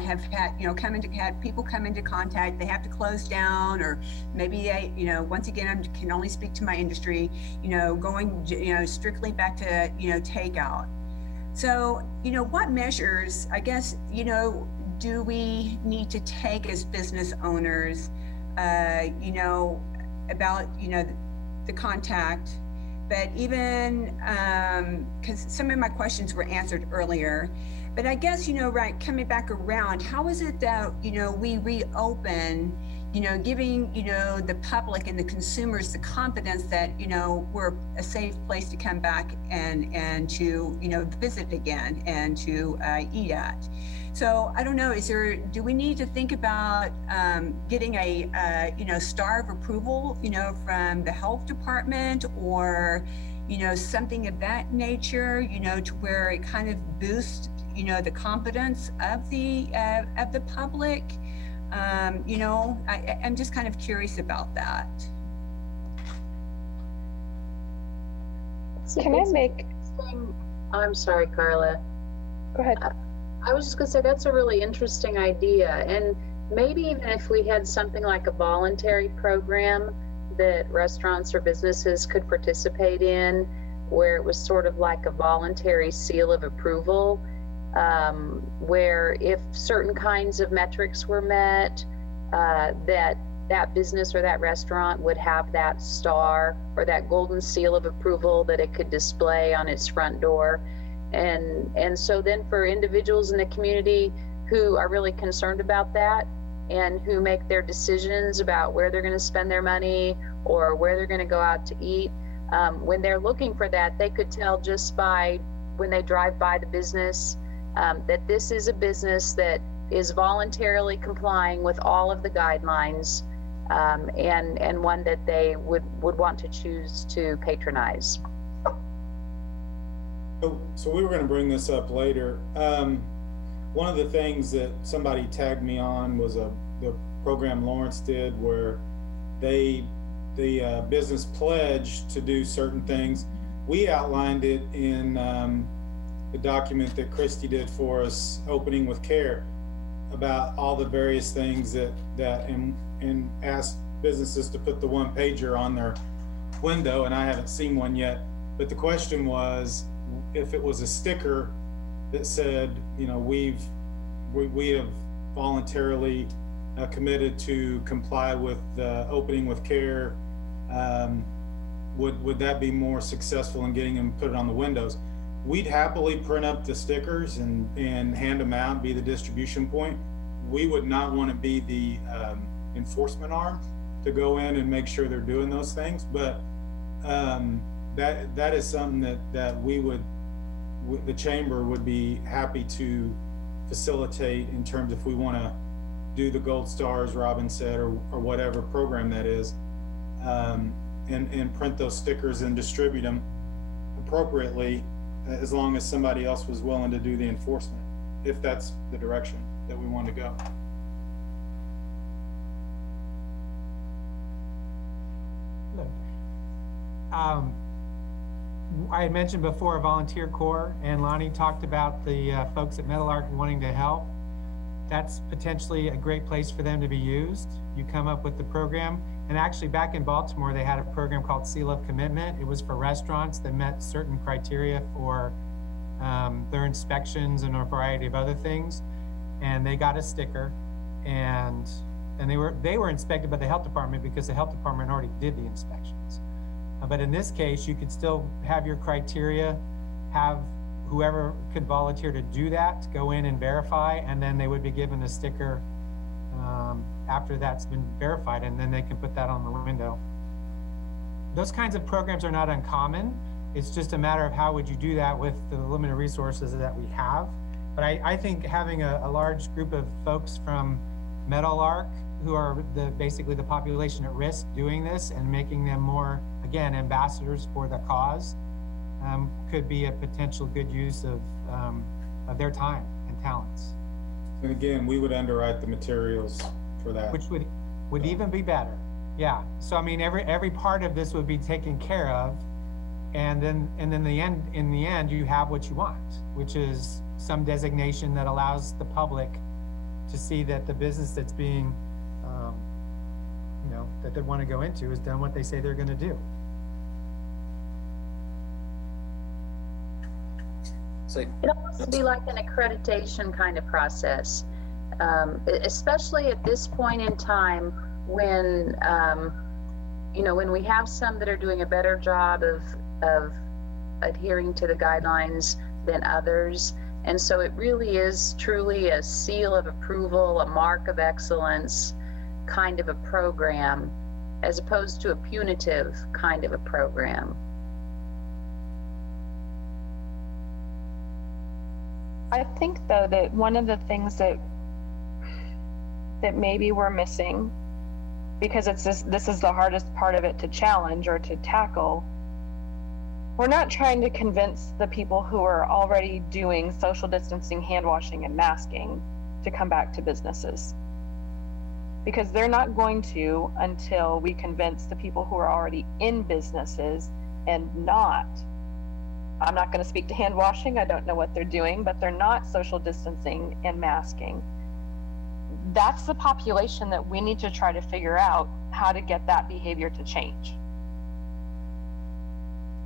have had, people come into contact, they have to close down, or maybe they, once again, I can only speak to my industry, going, strictly back to, takeout. So, what measures, I guess, do we need to take as business owners, about, the contact? But even, because some of my questions were answered earlier, but I guess, right, coming back around, how is it that, we reopen, giving, the public and the consumers the confidence that, we're a safe place to come back and to, visit again and to eat at? So I don't know, do we need to think about getting a, star of approval, from the health department, or, something of that nature, to where it kind of boosts, the confidence of the public? I'm just kind of curious about that. Can I make? I'm sorry, Carla. Go ahead. I was just going to say that's a really interesting idea, and maybe even if we had something like a voluntary program that restaurants or businesses could participate in, where it was sort of like a voluntary seal of approval, where if certain kinds of metrics were met, that business or that restaurant would have that star or that golden seal of approval that it could display on its front door. And so then for individuals in the community who are really concerned about that and who make their decisions about where they're going to spend their money or where they're going to go out to eat, when they're looking for that, they could tell just by when they drive by the business that this is a business that is voluntarily complying with all of the guidelines, and one that they would want to choose to patronize. So we were going to bring this up later. One of the things that somebody tagged me on was the program Lawrence did, where the business pledged to do certain things. We outlined it in the document that Christy did for us, Opening with Care, about all the various things and asked businesses to put the one pager on their window, and I haven't seen one yet. But the question was, if it was a sticker that said, we have voluntarily committed to comply with Opening with Care, would that be more successful in getting them put it on the windows? We'd happily print up the stickers and hand them out, be the distribution point. We would not want to be the enforcement arm to go in and make sure they're doing those things. But that is something that the chamber would be happy to facilitate in terms if we want to do the Gold Stars, Robin said, or whatever program that is, and print those stickers and distribute them appropriately, as long as somebody else was willing to do the enforcement, if that's the direction that we want to go. I had mentioned before a volunteer corps, and Lonnie talked about the folks at Meadowlark wanting to help. That's potentially a great place for them to be used. You come up with the program, and actually back in Baltimore, they had a program called Seal of Commitment. It was for restaurants that met certain criteria for their inspections and a variety of other things. And they got a sticker, and they were inspected by the health department because the health department already did the inspections. But in this case, you could still have your criteria, have whoever could volunteer to do that, to go in and verify, and then they would be given a sticker after that's been verified, and then they can put that on the window. Those kinds of programs are not uncommon. It's just a matter of how would you do that with the limited resources that we have. But I think having a large group of folks from Meadowlark, who are basically the population at risk, doing this and making them more, again, ambassadors for the cause, could be a potential good use of their time and talents. And again, we would underwrite the materials for that. Which would even be better. Yeah. So I mean, every part of this would be taken care of, and then in the end, you have what you want, which is some designation that allows the public to see that the business that's being, that they want to go into has done what they say they're going to do. It'll also be like an accreditation kind of process, especially at this point in time when, when we have some that are doing a better job of adhering to the guidelines than others. And so it really is truly a seal of approval, a mark of excellence kind of a program, as opposed to a punitive kind of a program. I think, though, that one of the things that maybe we're missing, because this is the hardest part of it to challenge or to tackle, we're not trying to convince the people who are already doing social distancing, hand washing, and masking to come back to businesses. Because they're not going to until we convince the people who are already in businesses and not. I'm not going to speak to hand washing. I don't know what they're doing, but they're not social distancing and masking. That's the population that we need to try to figure out how to get that behavior to change.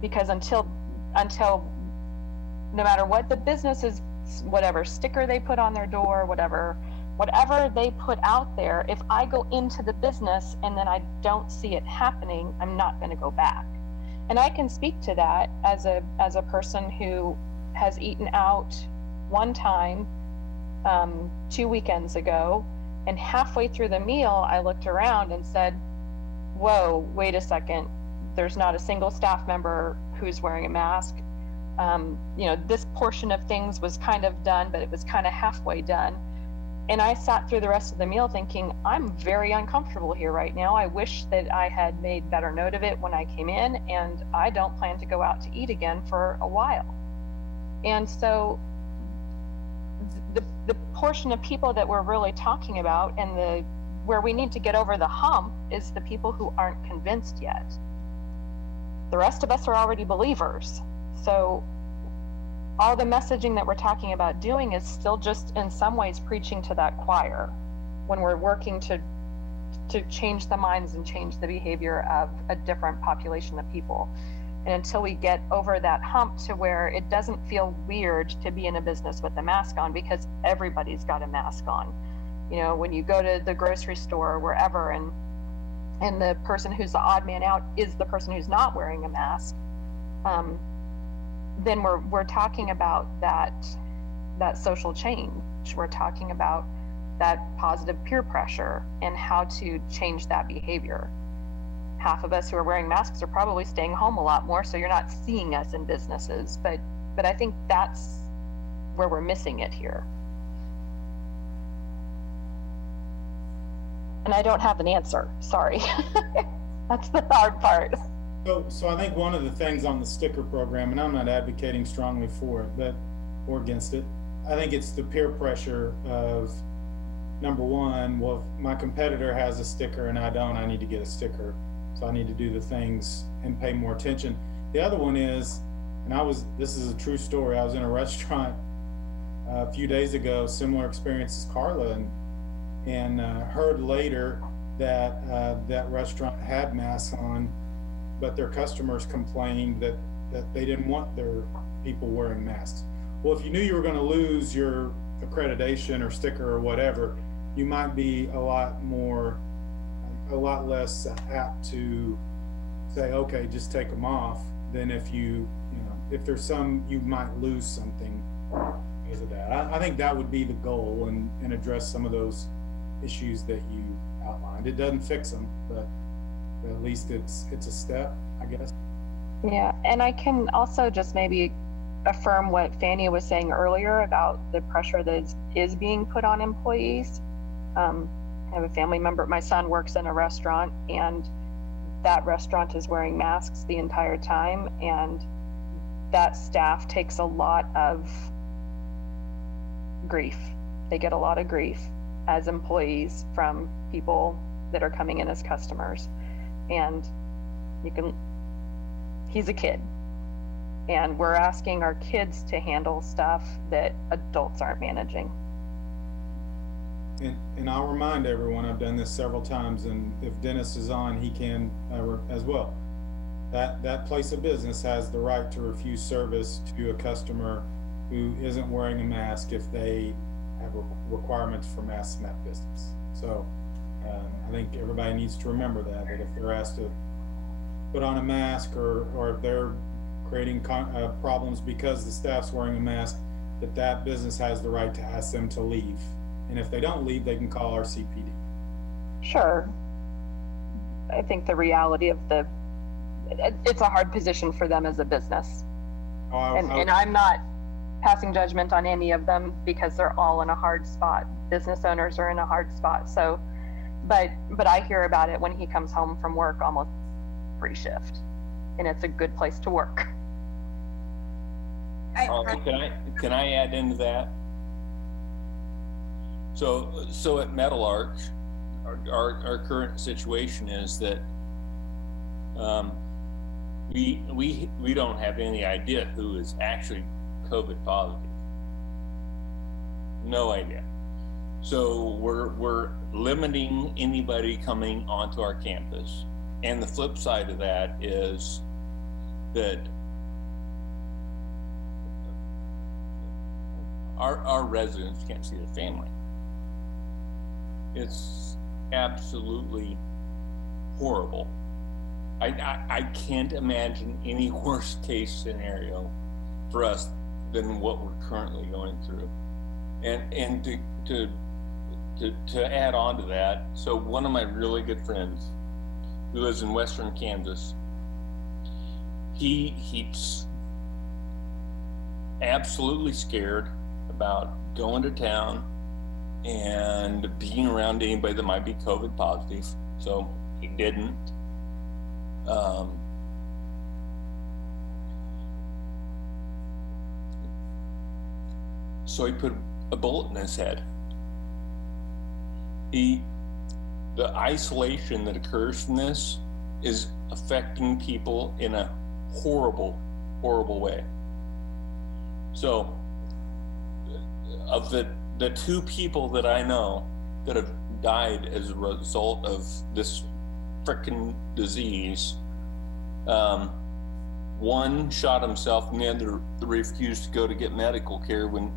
Because until no matter what the business is, whatever sticker they put on their door, whatever they put out there, if I go into the business and then I don't see it happening, I'm not going to go back. And I can speak to that as a person who has eaten out one time 2 weekends ago, and halfway through the meal, I looked around and said, whoa, wait a second. There's not a single staff member who's wearing a mask. This portion of things was kind of done, but it was kind of halfway done. And I sat through the rest of the meal thinking, I'm very uncomfortable here right now. I wish that I had made better note of it when I came in, and I don't plan to go out to eat again for a while. And so the portion of people that we're really talking about and where we need to get over the hump is the people who aren't convinced yet. The rest of us are already believers. So all the messaging that we're talking about doing is still just in some ways preaching to that choir when we're working to change the minds and change the behavior of a different population of people. And until we get over that hump to where it doesn't feel weird to be in a business with a mask on, because everybody's got a mask on. When you go to the grocery store or wherever, and the person who's the odd man out is the person who's not wearing a mask, then we're talking about that social change. We're talking about that positive peer pressure and how to change that behavior. half of us who are wearing masks are probably staying home a lot more, so you're not seeing us in businesses. But I think that's where we're missing it here. And I don't have an answer, sorry. That's the hard part. So I think one of the things on the sticker program, and I'm not advocating strongly for it, or against it, I think it's the peer pressure of, number one, well, if my competitor has a sticker and I don't, I need to get a sticker. So I need to do the things and pay more attention. The other one is, this is a true story. I was in a restaurant a few days ago, similar experience as Carla, and heard later that that restaurant had masks on, but their customers complained that they didn't want their people wearing masks. Well, if you knew you were going to lose your accreditation or sticker or whatever, you might be a lot less apt to say, okay, just take them off, than if if there's you might lose something because of that. I think that would be the goal, and address some of those issues that you outlined. It doesn't fix them, but at least it's a step, I guess. Yeah, and I can also just maybe affirm what Fanny was saying earlier about the pressure that is being put on employees. I have a family member, my son works in a restaurant, and that restaurant is wearing masks the entire time, and that staff takes a lot of grief. They get a lot of grief as employees from people that are coming in as customers. And he's a kid, and we're asking our kids to handle stuff that adults aren't managing. And I'll remind everyone, I've done this several times, and if Dennis is on, he can as well. That place of business has the right to refuse service to a customer who isn't wearing a mask if they have requirements for masks in that business. So I think everybody needs to remember that if they're asked to put on a mask, or if they're creating problems because the staff's wearing a mask, that business has the right to ask them to leave. And if they don't leave, they can call our CPD. Sure. I think the reality of it's a hard position for them as a business. And I'm not passing judgment on any of them, because they're all in a hard spot. Business owners are in a hard spot. So, but I hear about it when he comes home from work almost every shift, and it's a good place to work. Can I add into that? So at Metal Arch, our current situation is that we don't have any idea who is actually COVID positive. No idea. So we're limiting anybody coming onto our campus. And the flip side of that is that our residents can't see their family. It's absolutely horrible. I can't imagine any worst case scenario for us than what we're currently going through. And to add on to that, so one of my really good friends who lives in Western Kansas, he's absolutely scared about going to town and being around anybody that might be COVID positive. So he didn't. So he put a bullet in his head. The isolation that occurs from this is affecting people in a horrible, horrible way. So of the two people that I know that have died as a result of this frickin' disease, one shot himself and the other refused to go to get medical care when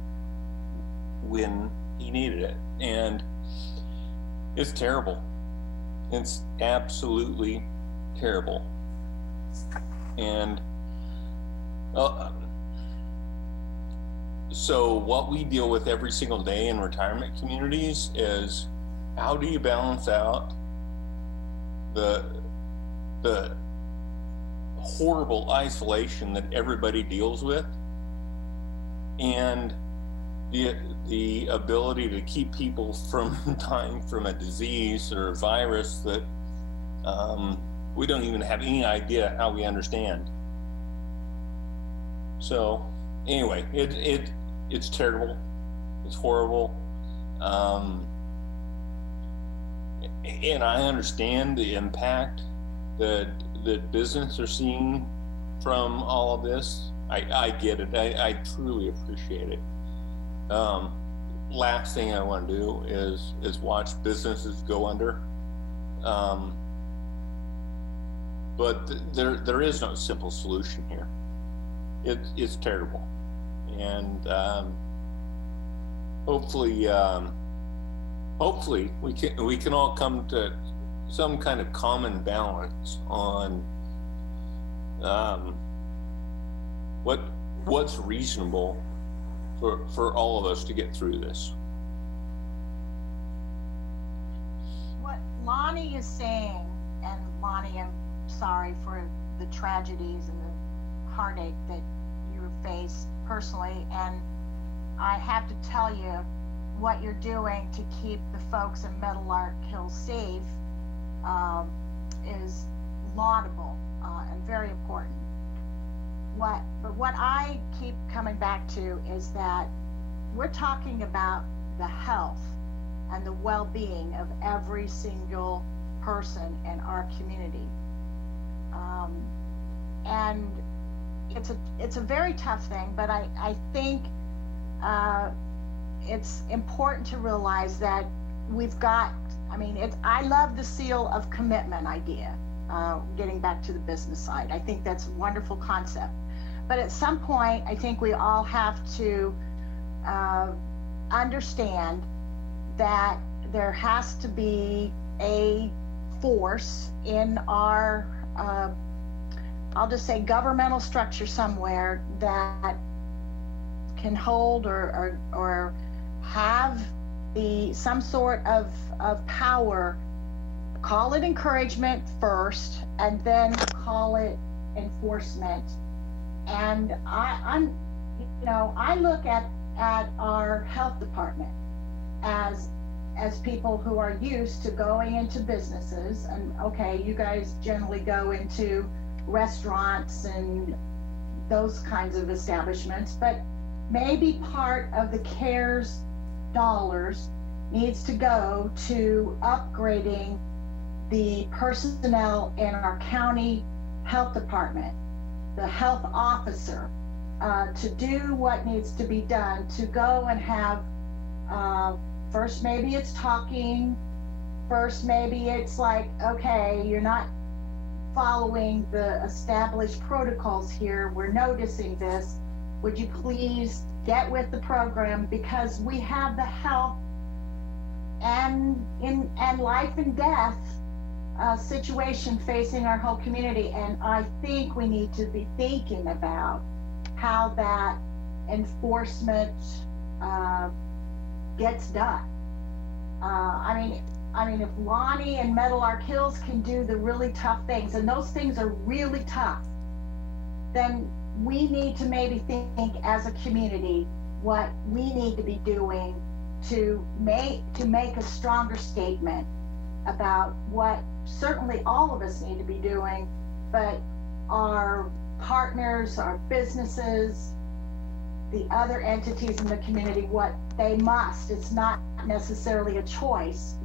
he needed it. And it's terrible. It's absolutely terrible. And so what we deal with every single day in retirement communities is, how do you balance out the the horrible isolation that everybody deals with, and the ability to keep people from dying from a disease or a virus that we don't even have any idea how we understand. So anyway, it's terrible. It's horrible. And I understand the impact that business are seeing from all of this. I get it. I truly appreciate it. Last thing I want to do is watch businesses go under. But there is no simple solution here. It's terrible, and hopefully we can all come to some kind of common balance on what's reasonable for all of us to get through this. What Lonnie is saying, and Lonnie, I'm sorry for the tragedies and the heartache that you face personally, and I have to tell you, what you're doing to keep the folks in Meadowlark Hills safe is laudable and very important. But what I keep coming back to is that we're talking about the health and the well-being of every single person in our community. And it's a very tough thing, but I think it's important to realize that we've got, I love the seal of commitment idea, getting back to the business side. I think that's a wonderful concept. But at some point, I think we all have to understand that there has to be a force in our, I'll just say governmental structure somewhere that can hold or have some sort of power. Call it encouragement first, and then call it enforcement. And I look at our health department as people who are used to going into businesses, and okay, you guys generally go into restaurants and those kinds of establishments, but maybe part of the CARES dollars needs to go to upgrading the personnel in our county health department, the health officer, to do what needs to be done, to go and have, first maybe it's talking, first maybe it's like, okay, you're not following the established protocols here, we're noticing this, would you please get with the program, because we have the health and life and death situation facing our whole community. And I think we need to be thinking about how that enforcement gets done. If Lonnie and Meadowlark Hills can do the really tough things, and those things are really tough, then we need to maybe think as a community what we need to be doing to make a stronger statement about what certainly all of us need to be doing, but our partners, our businesses, the other entities in the community, what they must. It's not necessarily a choice.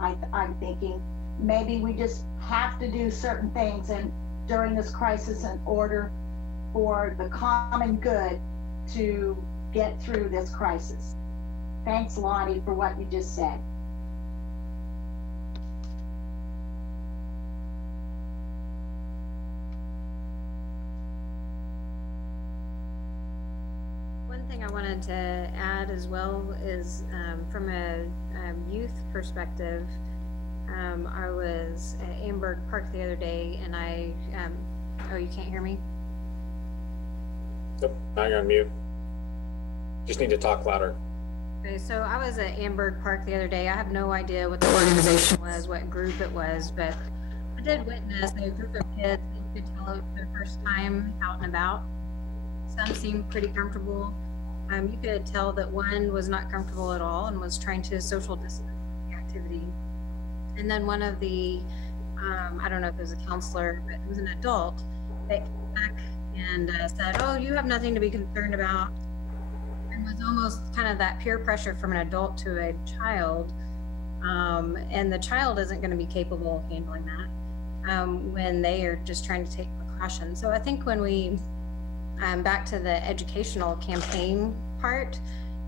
I'm thinking maybe we just have to do certain things and during this crisis in order for the common good to get through this crisis. Thanks, Lonnie, for what you just said. One thing I wanted to add as well is from a youth perspective, I was at Amberg Park the other day and oh, you can't hear me? Nope, now you're on mute. Just need to talk louder. Okay, so I was at Amberg Park the other day. I have no idea what the organization was, what group it was, but did witness a group of kids that you could tell it was their first time out and about. Some seemed pretty comfortable. You could tell that one was not comfortable at all and was trying to social distance the activity. And then one of the, I don't know if it was a counselor, but it was an adult, that came back and said, "Oh, you have nothing to be concerned about." And was almost kind of that peer pressure from an adult to a child. And the child isn't going to be capable of handling that when they are just trying to take precautions. So I think when we, back to the educational campaign part,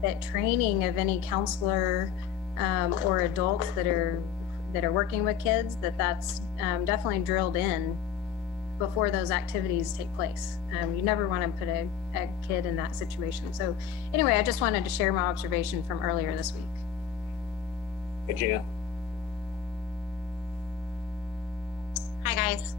that training of any counselor or adults that are working with kids, that's definitely drilled in before those activities take place. You never want to put a kid in that situation. So anyway, I just wanted to share my observation from earlier this week. Hey, Gina. Hi, guys.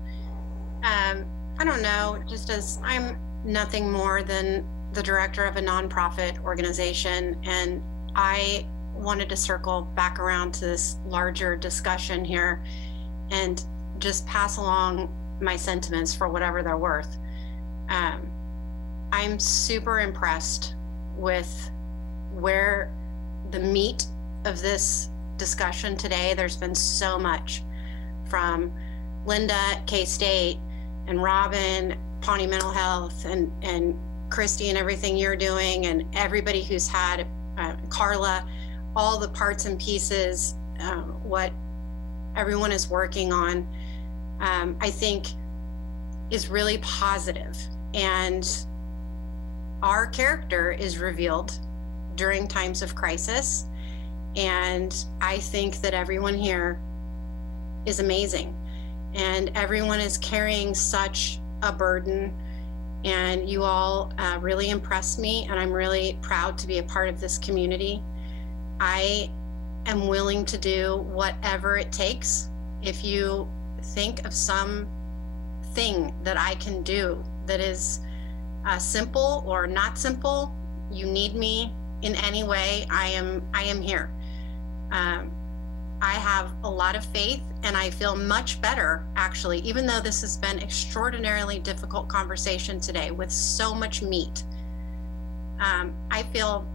I don't know, just as I'm nothing more than the director of a nonprofit organization, and I wanted to circle back around to this larger discussion here and just pass along my sentiments for whatever they're worth. I'm super impressed with where the meat of this discussion today. There's been so much from Linda at K-State and Robin, Pawnee Mental Health, and Christy and everything you're doing, and everybody who's had, Carla, all the parts and pieces, what everyone is working on, I think is really positive. And our character is revealed during times of crisis. And I think that everyone here is amazing. And everyone is carrying such a burden. And you all really impressed me. And I'm really proud to be a part of this community. I am willing to do whatever it takes. If you think of some thing that I can do that is simple or not simple, you need me in any way, I am here. I have a lot of faith, and I feel much better, actually, even though this has been extraordinarily difficult conversation today with so much meat. I feel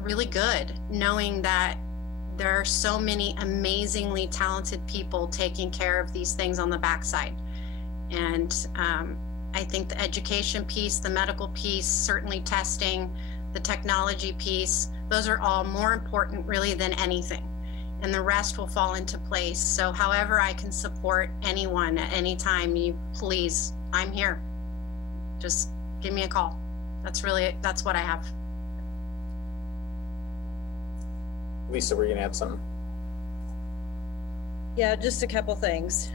really good knowing that there are so many amazingly talented people taking care of these things on the backside. And I think the education piece, the medical piece, certainly testing, the technology piece, those are all more important really than anything. And the rest will fall into place. So however I can support anyone at any time, you please, I'm here. Just give me a call. That's what I have. Lisa, were you gonna add something? Yeah, just a couple things.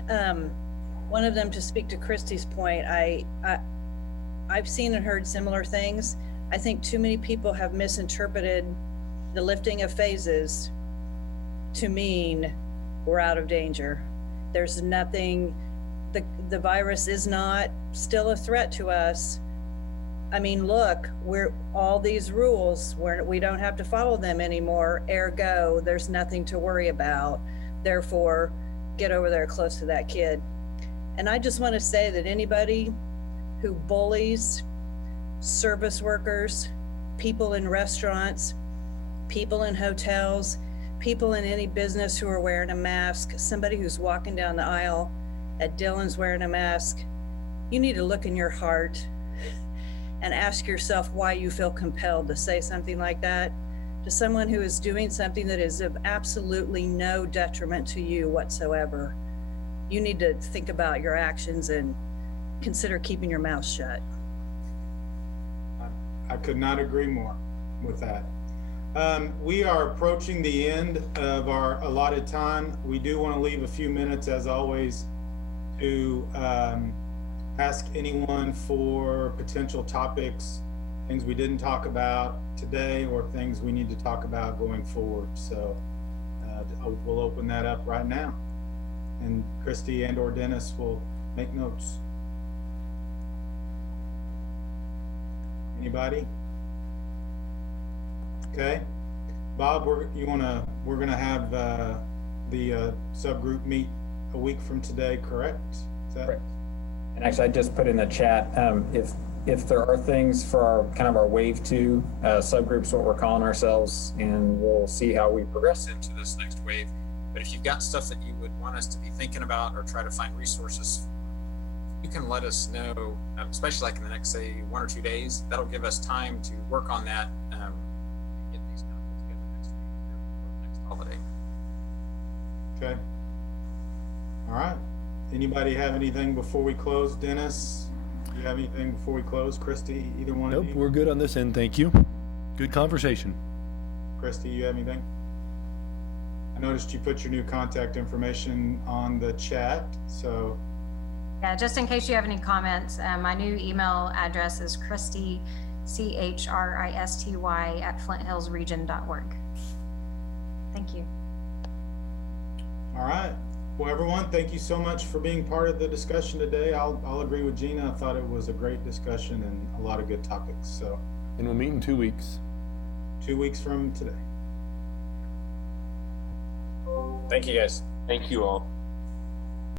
One of them, to speak to Christy's point, I've seen and heard similar things. I think too many people have misinterpreted the lifting of phases to mean we're out of danger. There's nothing, the virus is not still a threat to us. I mean, look, all these rules, we don't have to follow them anymore. Ergo, there's nothing to worry about. Therefore, get over there close to that kid. And I just want to say that anybody who bullies service workers, people in restaurants, people in hotels, people in any business who are wearing a mask, somebody who's walking down the aisle at Dillon's wearing a mask, you need to look in your heart and ask yourself why you feel compelled to say something like that to someone who is doing something that is of absolutely no detriment to you whatsoever. You need to think about your actions and consider keeping your mouth shut. I could not agree more with that. We are approaching the end of our allotted time. We do want to leave a few minutes, as always, to ask anyone for potential topics, things we didn't talk about today, or things we need to talk about going forward. So we'll open that up right now. And Christy and or Dennis will make notes. Anybody? Okay. Bob, we're gonna have the subgroup meet a week from today, correct? Is that Correct. And actually, I just put in the chat, if there are things for our kind of our wave 2 subgroups, what we're calling ourselves, and we'll see how we progress into this next wave. But if you've got stuff that you would want us to be thinking about or try to find resources, you can let us know, especially like in the next, say, 1 or 2 days. That'll give us time to work on that, get these kind of put together next week or next holiday. okay? All right. Anybody have anything before we close? Dennis, you have anything before we close? Christy, either one Nope, of you? we're good on this end. Thank you. Good conversation. Christy, you have anything? I noticed you put your new contact information on the chat, so Yeah, just in case you have any comments, my new email address is Christy, CHRISTY @FlintHillsRegion.org. Thank you. all right. Well, everyone, thank you so much for being part of the discussion today. I'll agree with Gina. I thought it was a great discussion and a lot of good topics. So, And we'll meet in 2 weeks. 2 weeks from today. Thank you, guys. Thank you all.